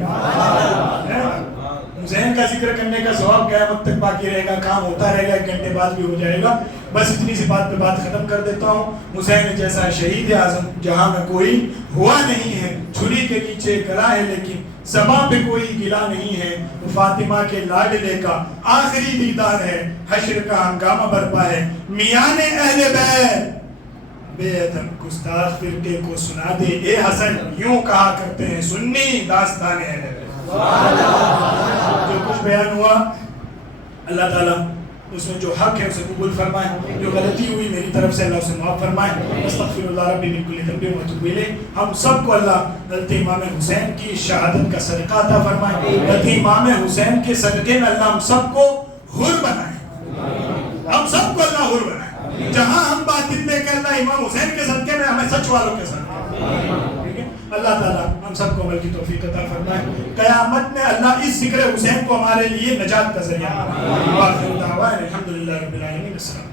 حسین کا ذکر کرنے کا ثواب قیامت تک باقی رہے گا، کام ہوتا رہے گا، 1 گھنٹے بعد بھی ہو جائے گا۔ بس اتنی سی بات پہ بات ختم کر دیتا ہوں۔ حسین جیسا شہید اعظم جہاں میں کوئی ہوا نہیں ہے، چھری کے نیچے گلا ہے لیکن زباں پہ کوئی گلا نہیں ہے۔ فاطمہ کے لاڈلے کا آخری دیدار ہے، حشر کا ہنگامہ برپا ہے، میان اہل بیت بے ادب گستاخ فرقے کو سنا دے اے حسن، یوں کہا کرتے ہیں سنی داستان اہل بیت۔ جو کچھ بیان ہوا اللہ تعالیٰ اس میں جو حق ہے اسے قبول فرمائے، جو غلطی ہوئی میری طرف سے اللہ اسے معاف فرمائے۔ استغفر اللہ ربی من کل ذنب واتوب الیہ۔ ہم سب کو اللہ حضرت امام حسین کی شہادت کا صدقہ عطا فرمائے۔ حضرت امام حسین کے صدقے میں اللہ ہم سب کو حر بنائے، ہم سب کو اللہ حر بنائے۔ جہاں ہم باطل دے کر اللہ امام حسین کے صدقے میں ہمیں سچ والوں کے صدقے، اللہ تعالیٰ ہم سب کو عمل کی توفیق عطا فرمائے۔ قیامت میں اللہ اس ذکر حسین کو ہمارے لیے نجات کا ذریعہ بنائے۔ الحمدللہ رب العالمین۔ السلام۔